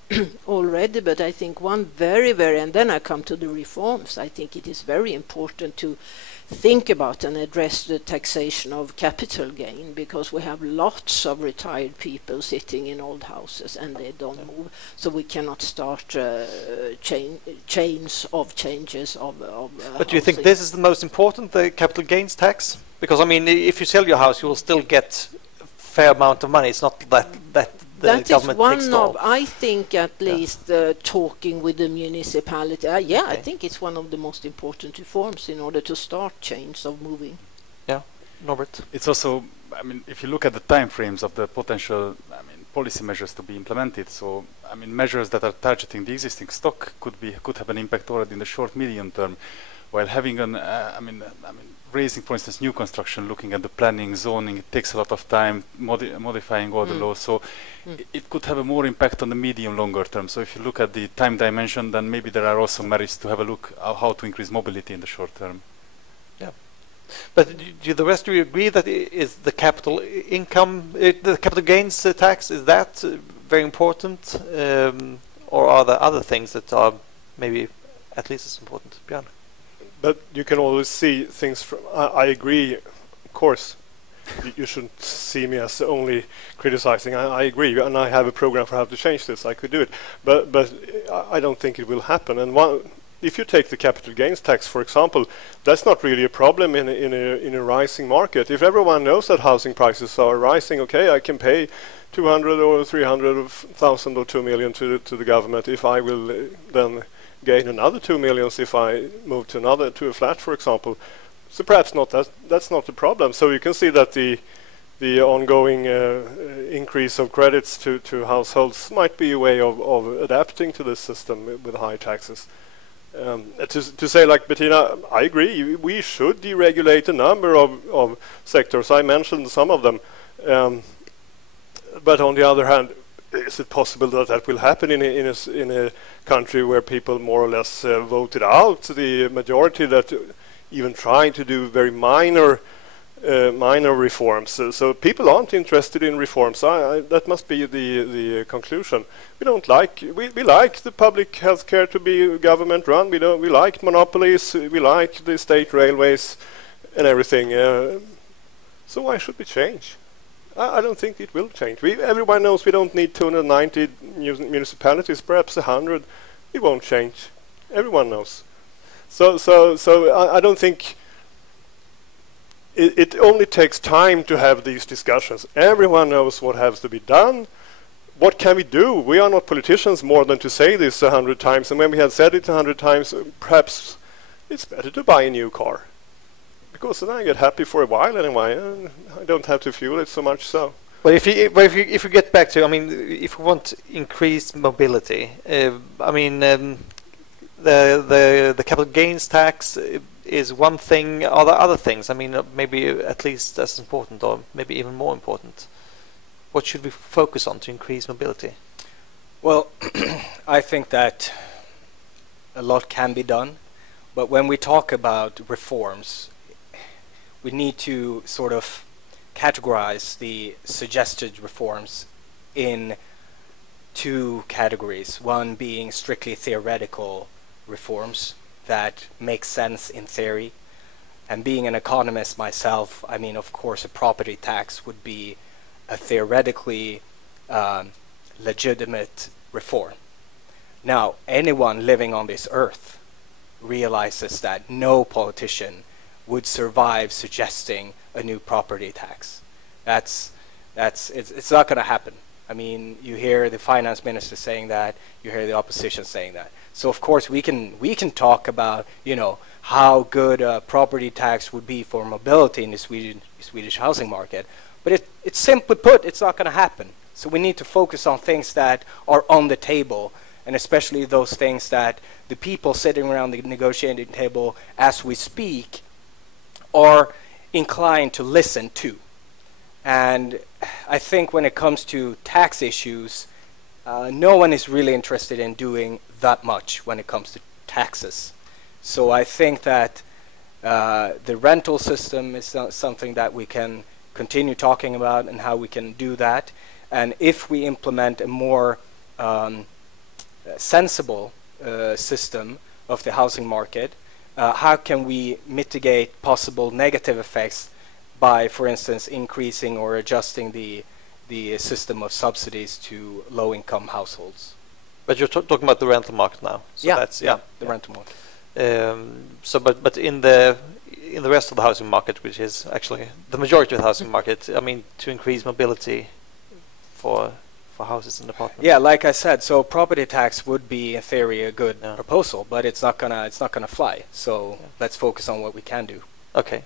already. But I think one very, and then I come to the reforms. I think it is very important to think about and address the taxation of capital gain, because we have lots of retired people sitting in old houses and they don't move. So we cannot start chains of changes of But do you think this is the most important, the capital gains tax? Because if you sell your house, you will still get a fair amount of money. It's not that the government takes it all. I think at least talking with the municipality. Okay. I think it's one of the most important reforms in order to start change of moving. Yeah, Norbert. It's also, if you look at the time frames of the potential, policy measures to be implemented. So, measures that are targeting the existing stock could have an impact already in the short, medium term, while having raising, for instance, new construction, looking at the planning, zoning, it takes a lot of time, modifying all the laws. So it could have a more impact on the medium, longer term. So if you look at the time dimension, then maybe there are also merits to have a look at how to increase mobility in the short term. Yeah. But do the rest of you agree that is the capital income, the capital gains tax, is that very important? Or are there other things that are maybe at least as important? Björn? But you can always see things from... I agree, of course. You shouldn't see me as only criticizing. I agree, and I have a program for how to change this. I could do it. But I don't think it will happen. And if you take the capital gains tax, for example, that's not really a problem in a rising market. If everyone knows that housing prices are rising, okay, I can pay 200 or 300,000 or 2 million to the government if I will then gain another 2 million if I move to a flat, for example. So perhaps not that's not the problem. So you can see that the ongoing increase of credits to households might be a way of adapting to this system with high taxes. To say, like Bettina, I agree, we should deregulate a number of sectors. I mentioned some of them. But on the other hand, is it possible that that will happen in a country where people more or less voted out the majority that even trying to do very minor reforms? So people aren't interested in reforms. That must be the conclusion. We don't like we like the public health care to be government run. We like monopolies. We like the state railways and everything. So why should we change? I don't think it will change. Everyone knows we don't need 290 municipalities, perhaps 100. It won't change. Everyone knows. So I don't think it only takes time to have these discussions. Everyone knows what has to be done. What can we do? We are not politicians more than to say this 100 times. And when we have said it 100 times, perhaps it's better to buy a new car. Because then I get happy for a while anyway. I don't have to fuel it so much. So, but if you get back to, I mean, if we want increased mobility, I mean, the capital gains tax is one thing. Are there other things? I mean, maybe at least as important, or maybe even more important. What should we focus on to increase mobility? Well, I think that a lot can be done, but when we talk about reforms, we need to sort of categorize the suggested reforms in two categories. One being strictly theoretical reforms that make sense in theory. And being an economist myself, I mean, of course, a property tax would be a theoretically legitimate reform. Now, anyone living on this earth realizes that no politician would survive suggesting a new property tax. It's not going to happen. I mean, you hear the finance minister saying that, you hear the opposition saying that. So of course we can talk about, you know, how good a property tax would be for mobility in the Swedish housing market, but it's simply put, it's not going to happen. So we need to focus on things that are on the table, and especially those things that the people sitting around the negotiating table as we speak are inclined to listen to. And I think when it comes to tax issues, no one is really interested in doing that much when it comes to taxes. So I think that the rental system is something that we can continue talking about and how we can do that. And if we implement a more sensible system of the housing market, how can we mitigate possible negative effects by, for instance, increasing or adjusting the system of subsidies to low-income households? But you're talking about the rental market now. So yeah, that's, the rental market. But in the rest of the housing market, which is actually the majority of the housing market, I mean, to increase mobility for houses and apartments. Yeah, like I said, so property tax would be in theory a good proposal, but it's not gonna fly. So let's focus on what we can do. Okay.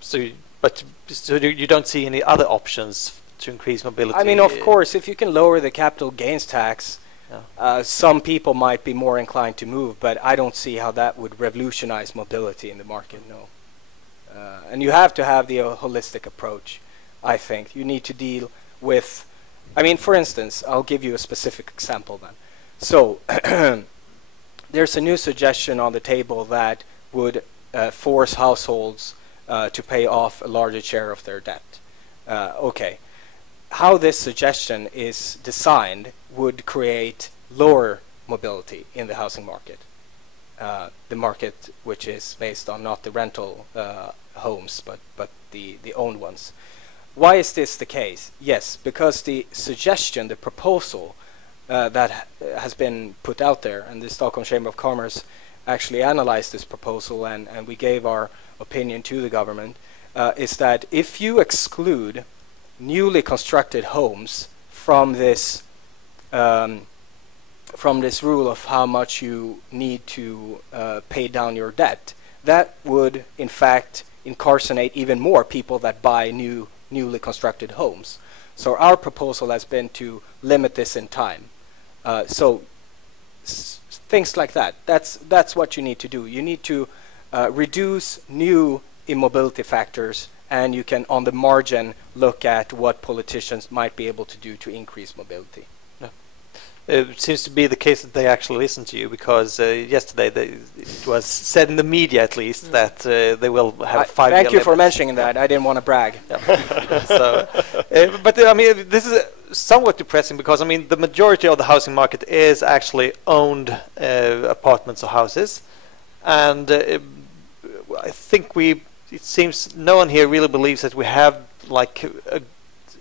So you don't see any other options to increase mobility? I mean, of course, if you can lower the capital gains tax, some people might be more inclined to move, but I don't see how that would revolutionize mobility in the market, no. And you have to have the holistic approach, I think. You need to deal with, I mean, for instance, I'll give you a specific example then. So, there's a new suggestion on the table that would force households to pay off a larger share of their debt. Okay. How this suggestion is designed would create lower mobility in the housing market. The market which is based on not the rental homes, but the owned ones. Why is this the case? Yes, because the suggestion, the proposal that has been put out there, and the Stockholm Chamber of Commerce actually analyzed this proposal and we gave our opinion to the government, is that if you exclude newly constructed homes from this rule of how much you need to pay down your debt, that would in fact incarcerate even more people that buy newly constructed homes. So our proposal has been to limit this in time. So things like that. That's what you need to do. You need to reduce new immobility factors, and you can, on the margin, look at what politicians might be able to do to increase mobility. Yeah. It seems to be the case that they actually listen to you, because yesterday it was said in the media, at least, that they will have a 5-year Thank you for limit. mentioning that. I didn't want to brag. Yeah. So, but I mean, this is somewhat depressing, because I mean, the majority of the housing market is actually owned apartments or houses, and I think it seems no one here really believes that we have like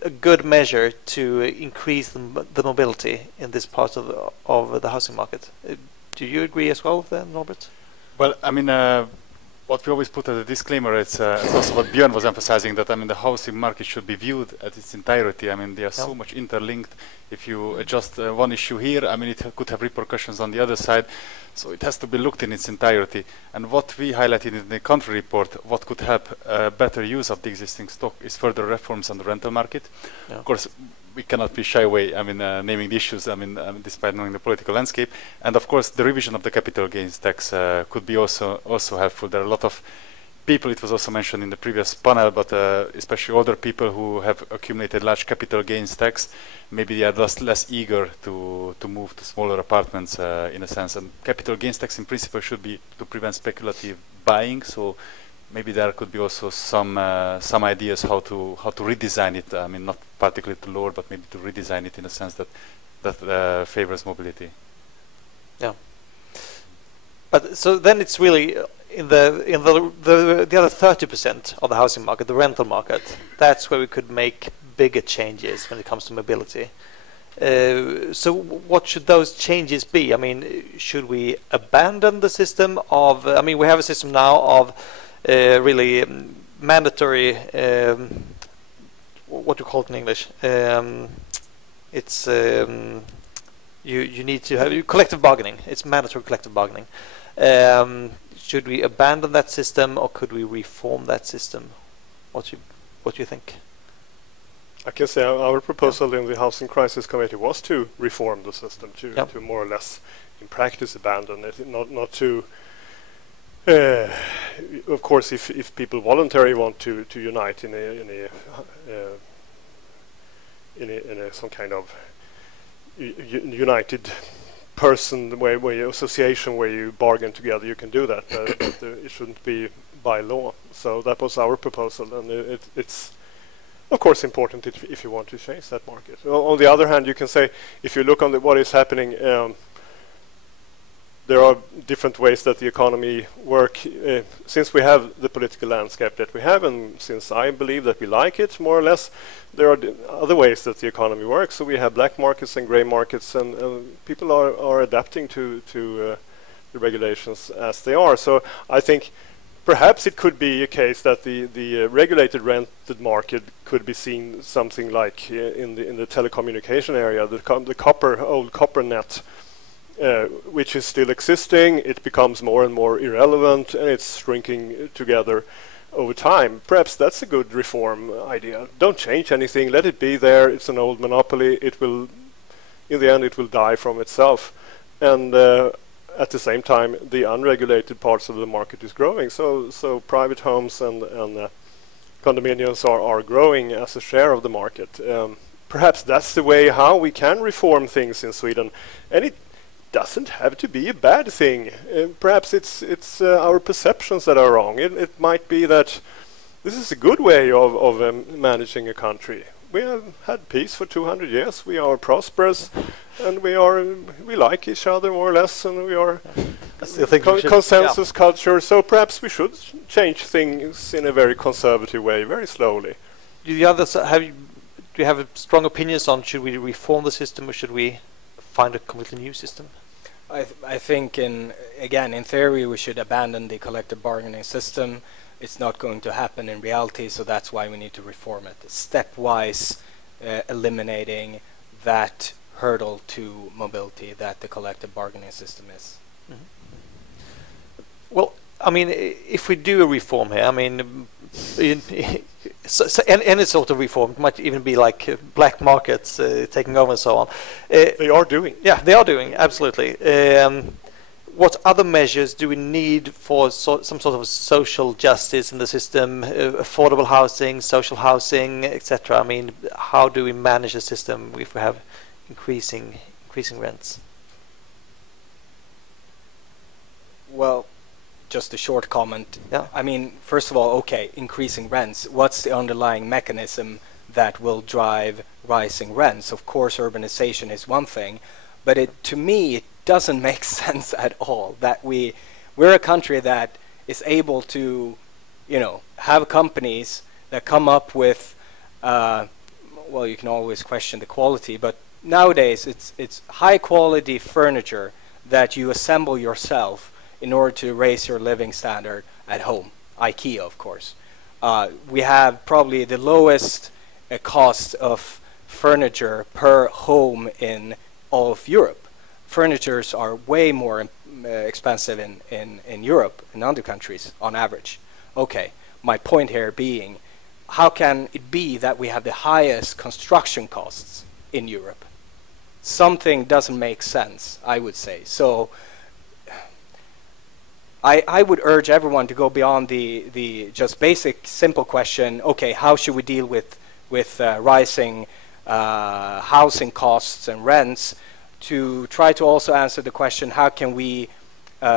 a good measure to increase the mobility in this part of the housing market. Do you agree as well with that, Norbert? Well, I mean, what we always put as a disclaimer, it's also what Björn was emphasizing, that I mean the housing market should be viewed at its entirety. I mean, they are so much interlinked. If you adjust one issue here, I mean, it could have repercussions on the other side. So it has to be looked in its entirety. And what we highlighted in the country report, what could help better use of the existing stock, is further reforms on the rental market. Yeah. Of course, we cannot be shy away, I mean, naming the issues, I mean, despite knowing the political landscape. And of course, the revision of the capital gains tax could be also helpful. There are a lot of people, it was also mentioned in the previous panel, but especially older people who have accumulated large capital gains tax, maybe they are less eager to move to smaller apartments in a sense. And capital gains tax in principle should be to prevent speculative buying. So maybe there could be also some ideas how to redesign it. I mean, not particularly to lower, but maybe to redesign it in a sense that favors mobility. Yeah. But so then it's really in the other 30% of the housing market, the rental market. That's where we could make bigger changes when it comes to mobility. So what should those changes be? I mean, should we abandon the system of? I mean, we have a system now of really mandatory. What do you call it in English? It's you need to have collective bargaining. It's mandatory collective bargaining. Should we abandon that system, or could we reform that system? What do you think? I can say our proposal in the Housing Crisis Committee was to reform the system, to more or less, in practice, abandon it. Not to. Of course, if people voluntarily want to unite in a some kind of united person association where you bargain together, you can do that, but it shouldn't be by law. So that was our proposal, and it's of course important if you want to change that market. On the other hand, you can say, if you look on what is happening, there are different ways that the economy work. Since we have the political landscape that we have, and since I believe that we like it more or less, there are other ways that the economy works. So we have black markets and grey markets, and people are adapting to the regulations as they are. So I think perhaps it could be a case that the regulated rented market could be seen something like in the telecommunication area, the old copper net. Which is still existing. It becomes more and more irrelevant, and it's shrinking together over time. Perhaps that's a good reform idea. Don't change anything, let it be there. It's an old monopoly. It will, in the end, it will die from itself. And at the same time, the unregulated parts of the market is growing. So private homes and condominiums are growing as a share of the market. Perhaps that's the way how we can reform things in Sweden, and it doesn't have to be a bad thing. Perhaps it's our perceptions that are wrong. It might be that this is a good way of managing a country. We have had peace for 200 years. We are prosperous, and we like each other more or less, and we are consensus culture. So perhaps we should change things in a very conservative way, very slowly. Do you have strong opinions on should we reform the system, or should we find a completely new system? I think in again, in theory, we should abandon the collective bargaining system. It's not going to happen in reality, so that's why we need to reform it. Stepwise eliminating that hurdle to mobility that the collective bargaining system is. Well, I mean, if we do a reform here, I mean, any sort of reform, it might even be like black markets taking over and so on. They are doing. Yeah, they are doing, absolutely. What other measures do we need for some sort of social justice in the system, affordable housing, social housing, etc.? I mean, how do we manage a system if we have increasing rents? Well, just a short comment. Yeah. I mean, first of all, okay, increasing rents. What's the underlying mechanism that will drive rising rents? Of course, urbanization is one thing, but to me, it doesn't make sense at all that we're a country that is able to, have companies that come up with, well, you can always question the quality, but nowadays it's high quality furniture that you assemble yourself in order to raise your living standard at home. IKEA, of course. We have probably the lowest cost of furniture per home in all of Europe. Furnitures are way more expensive in Europe and other countries on average. Okay, my point here being, how can it be that we have the highest construction costs in Europe? Something doesn't make sense, I would say. So I would urge everyone to go beyond the just basic, simple question, okay, how should we deal with rising housing costs and rents, to try to also answer the question, how can we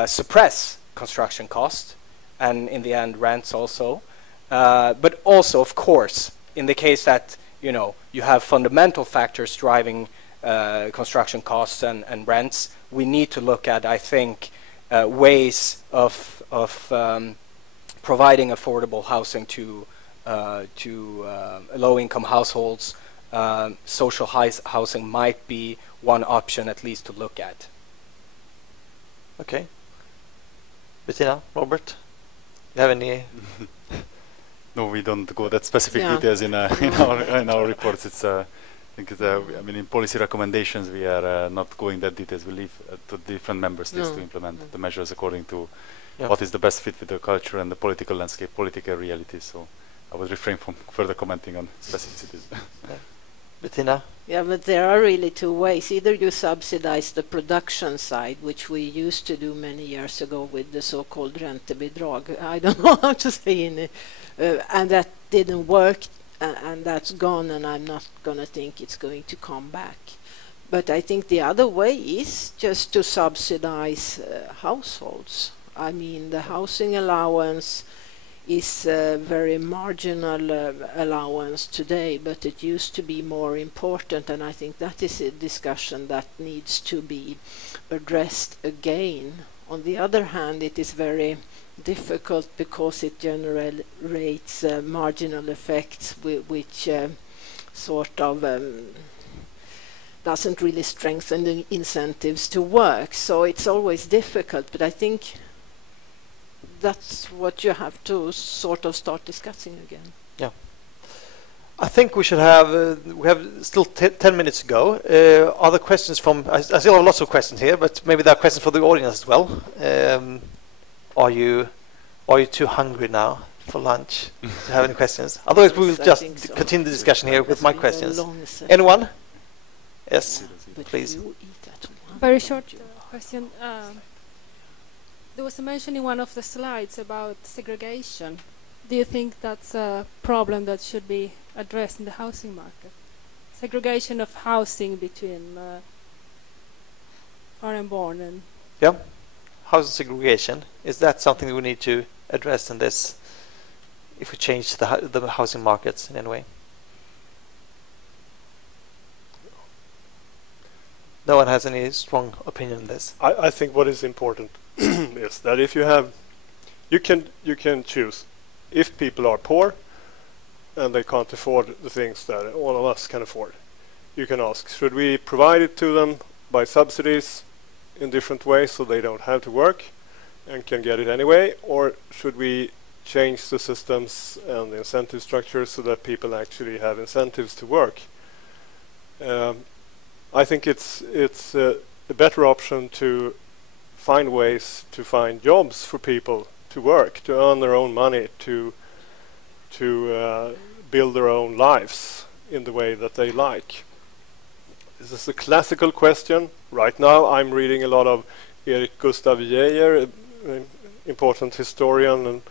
suppress construction costs and in the end rents also, but also, of course, in the case that you have fundamental factors driving construction costs and rents, we need to look at, I think, ways of providing affordable housing to low-income households. Social housing might be one option at least to look at. Okay. Bettina, Norbert, you have any? No, we don't go that specific details in our reports. It's I think I mean in policy recommendations we are not going that details. We leave to different member states to implement the measures according to what is the best fit with the culture and the political landscape, political realities. So I would refrain from further commenting on specificities. Bettina? Yeah, but there are really two ways. Either you subsidize the production side, which we used to do many years ago with the so-called räntebidrag. I don't know how to say it. And that didn't work, and that's gone, and I'm not going to think it's going to come back. But I think the other way is just to subsidize households. I mean, the housing allowance is a very marginal allowance today, but it used to be more important, and I think that is a discussion that needs to be addressed again. On the other hand, it is very difficult because it generates marginal effects which sort of doesn't really strengthen the incentives to work. So it's always difficult, but I think that's what you have to sort of start discussing again. Yeah. I think we should have, we have still 10 minutes to go. Are there questions from, I still have lots of questions here, but maybe there are questions for the audience as well. Are you too hungry now for lunch to have any questions? Otherwise we will just continue the discussion here with my questions. Anyone? Yes, please. Very short question. There was a mention in one of the slides about segregation. Do you think that's a problem that should be addressed in the housing market? Segregation of housing between foreign-born and... Yeah, housing segregation. Is that something we need to address in this, if we change the housing markets in any way? No one has any strong opinion on this. I think what is important is that if you have, you can choose. If people are poor and they can't afford the things that all of us can afford, you can ask, should we provide it to them by subsidies in different ways so they don't have to work and can get it anyway? Or should we change the systems and the incentive structures so that people actually have incentives to work? I think it's a better option to find ways to find jobs for people to work, to earn their own money, to build their own lives in the way that they like. This is a classical question. Right now I'm reading a lot of Erik Gustav Geijer, an important historian and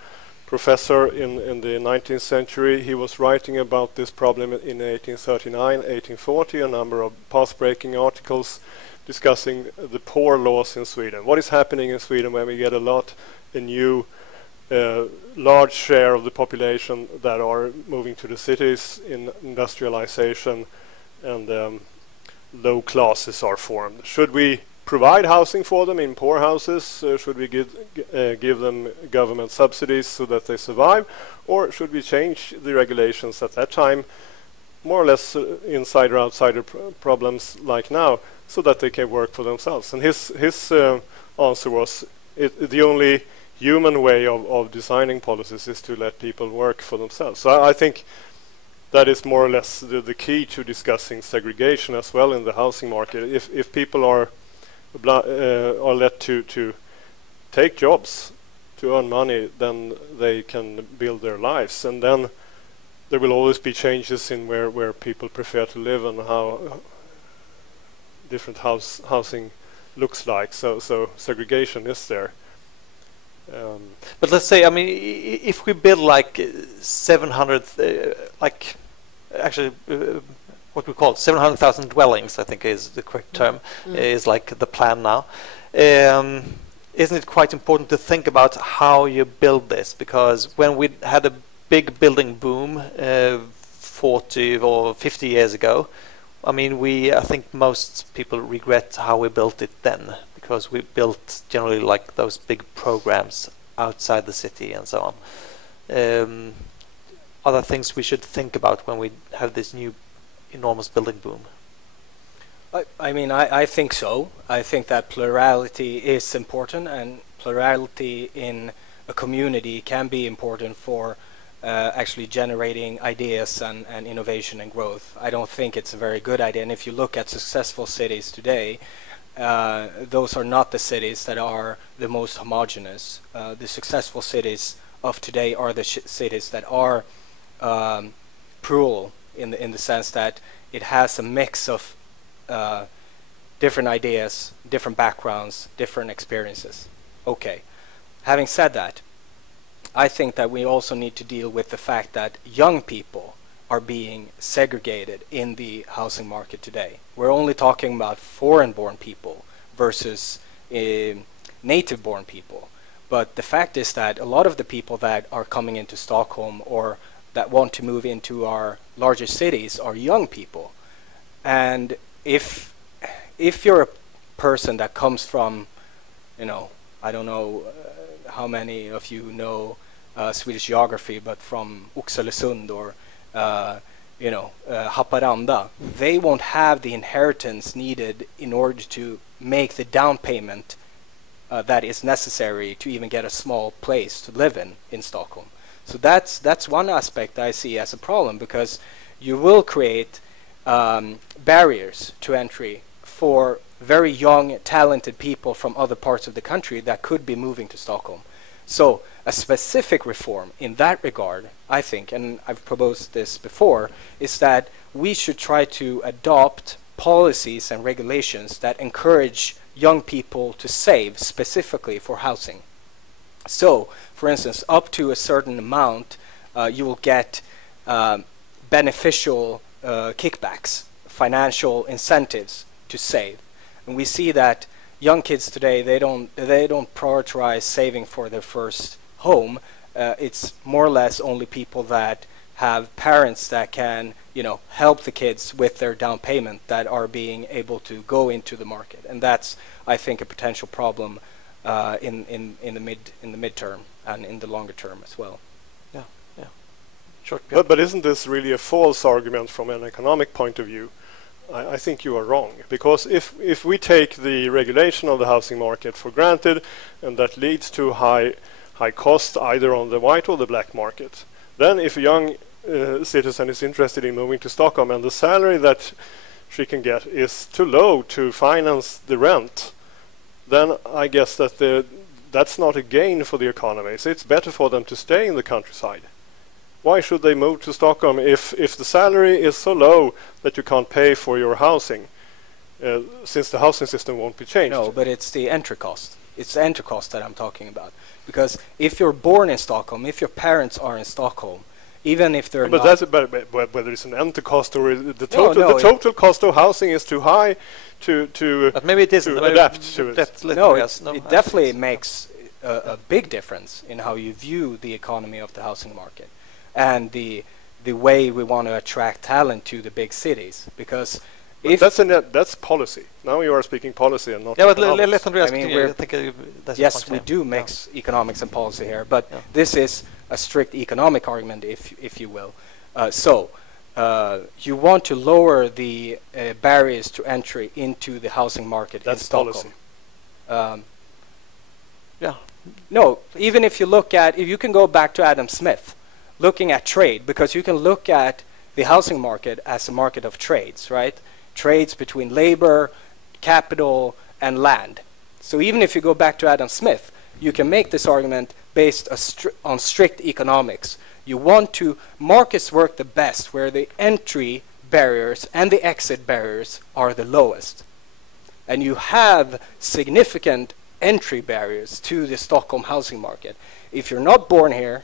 professor in the 19th century. He was writing about this problem in 1839, 1840, a number of path-breaking articles discussing the poor laws in Sweden. What is happening in Sweden when we get a new large share of the population that are moving to the cities in industrialization, and low classes are formed? Should we provide housing for them in poor houses? Should we give them government subsidies so that they survive? Or should we change the regulations at that time, more or less insider outsider problems like now, so that they can work for themselves? And his answer was the only human way of designing policies is to let people work for themselves. So I think that is more or less the key to discussing segregation as well in the housing market. If people are let to take jobs to earn money, then they can build their lives, and then there will always be changes in where people prefer to live and how different housing looks like. So segregation is there. But let's say, I mean, if we build like 700, what we call 700,000 dwellings, I think is the correct term, is like the plan now. Isn't it quite important to think about how you build this? Because when we had a big building boom 40 or 50 years ago, I mean, I think most people regret how we built it then, because we built generally like those big programs outside the city and so on. Other things we should think about when we have this new enormous building boom? I mean, I think so. I think that plurality is important, and plurality in a community can be important for actually generating ideas and innovation and growth. I don't think it's a very good idea. And if you look at successful cities today, those are not the cities that are the most homogeneous. The successful cities of today are the cities that are plural in the sense that it has a mix of different ideas, different backgrounds, different experiences. Okay. Having said that, I think that we also need to deal with the fact that young people are being segregated in the housing market today. We're only talking about foreign-born people versus native-born people. But the fact is that a lot of the people that are coming into Stockholm or that want to move into our larger cities are young people. And if you're a person that comes from, you know, I don't know how many of you know Swedish geography, but from Oxelösund or Haparanda, they won't have the inheritance needed in order to make the down payment that is necessary to even get a small place to live in Stockholm. So that's one aspect I see as a problem, because you will create barriers to entry for very young, talented people from other parts of the country that could be moving to Stockholm. So a specific reform in that regard, I think, and I've proposed this before, is that we should try to adopt policies and regulations that encourage young people to save specifically for housing. So, for instance, up to a certain amount, you will get beneficial kickbacks, financial incentives to save. And we see that young kids today, they don't prioritize saving for their first home. It's more or less only people that have parents that can, help the kids with their down payment that are being able to go into the market. And that's, I think, a potential problem in the midterm and in the longer term as well. Yeah. Short. But isn't this really a false argument from an economic point of view? I think you are wrong, because if we take the regulation of the housing market for granted, and that leads to high cost either on the white or the black market, then if a young citizen is interested in moving to Stockholm and the salary that she can get is too low to finance the rent, then I guess that that's not a gain for the economy. So it's better for them to stay in the countryside. Why should they move to Stockholm if the salary is so low that you can't pay for your housing, since the housing system won't be changed? No, but it's the entry cost. It's the entry cost that I'm talking about. Because if you're born in Stockholm, if your parents are in Stockholm, even if they're but not... That's whether it's an entry cost or the total cost of housing is too high to but maybe it isn't. to adapt to it. No, it definitely makes a big difference in how you view the economy of the housing market and the way we want to attract talent to the big cities. Because if that's policy. Now you are speaking policy and not. Yeah, but economics. let Andreas. I mean, yes, we do mix economics and policy here, but this is a strict economic argument, if you will. You want to lower the barriers to entry into the housing market in Stockholm. Policy. Yeah. No, even if you can go back to Adam Smith, looking at trade, because you can look at the housing market as a market of trades, right? Trades between labor, capital, and land. So even if you go back to Adam Smith, you can make this argument based on strict economics. You want to markets work the best where the entry barriers and the exit barriers are the lowest. And you have significant entry barriers to the Stockholm housing market. If you're not born here,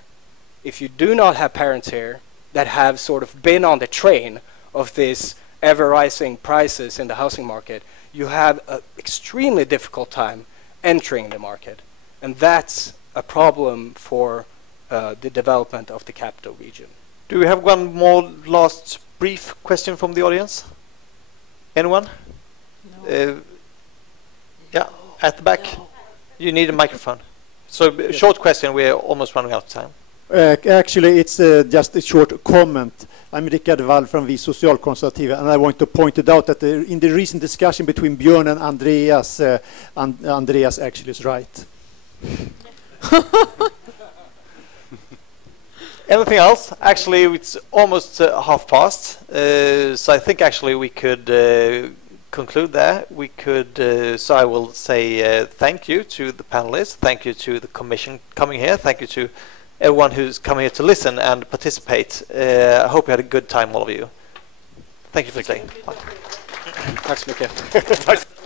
if you do not have parents here that have sort of been on the train of this ever-rising prices in the housing market, you have an extremely difficult time entering the market. And that's a problem for the development of the capital region. Do we have one more last brief question from the audience? Anyone? No. Yeah, at the back. No. You need a microphone. So, short question, we're almost running out of time. Actually, it's just a short comment. I'm Rickard Wall from Vi Socialkonservativa, and I want to point it out that in the recent discussion between Björn and Andreas, Andreas actually is right. Anything else? Actually, it's almost past, so I think actually we could conclude there. We could, so I will say thank you to the panelists, thank you to the Commission coming here, thank you to everyone who's come here to listen and participate. I hope you had a good time, all of you. Thank you for staying. Bye. Tack så mycket.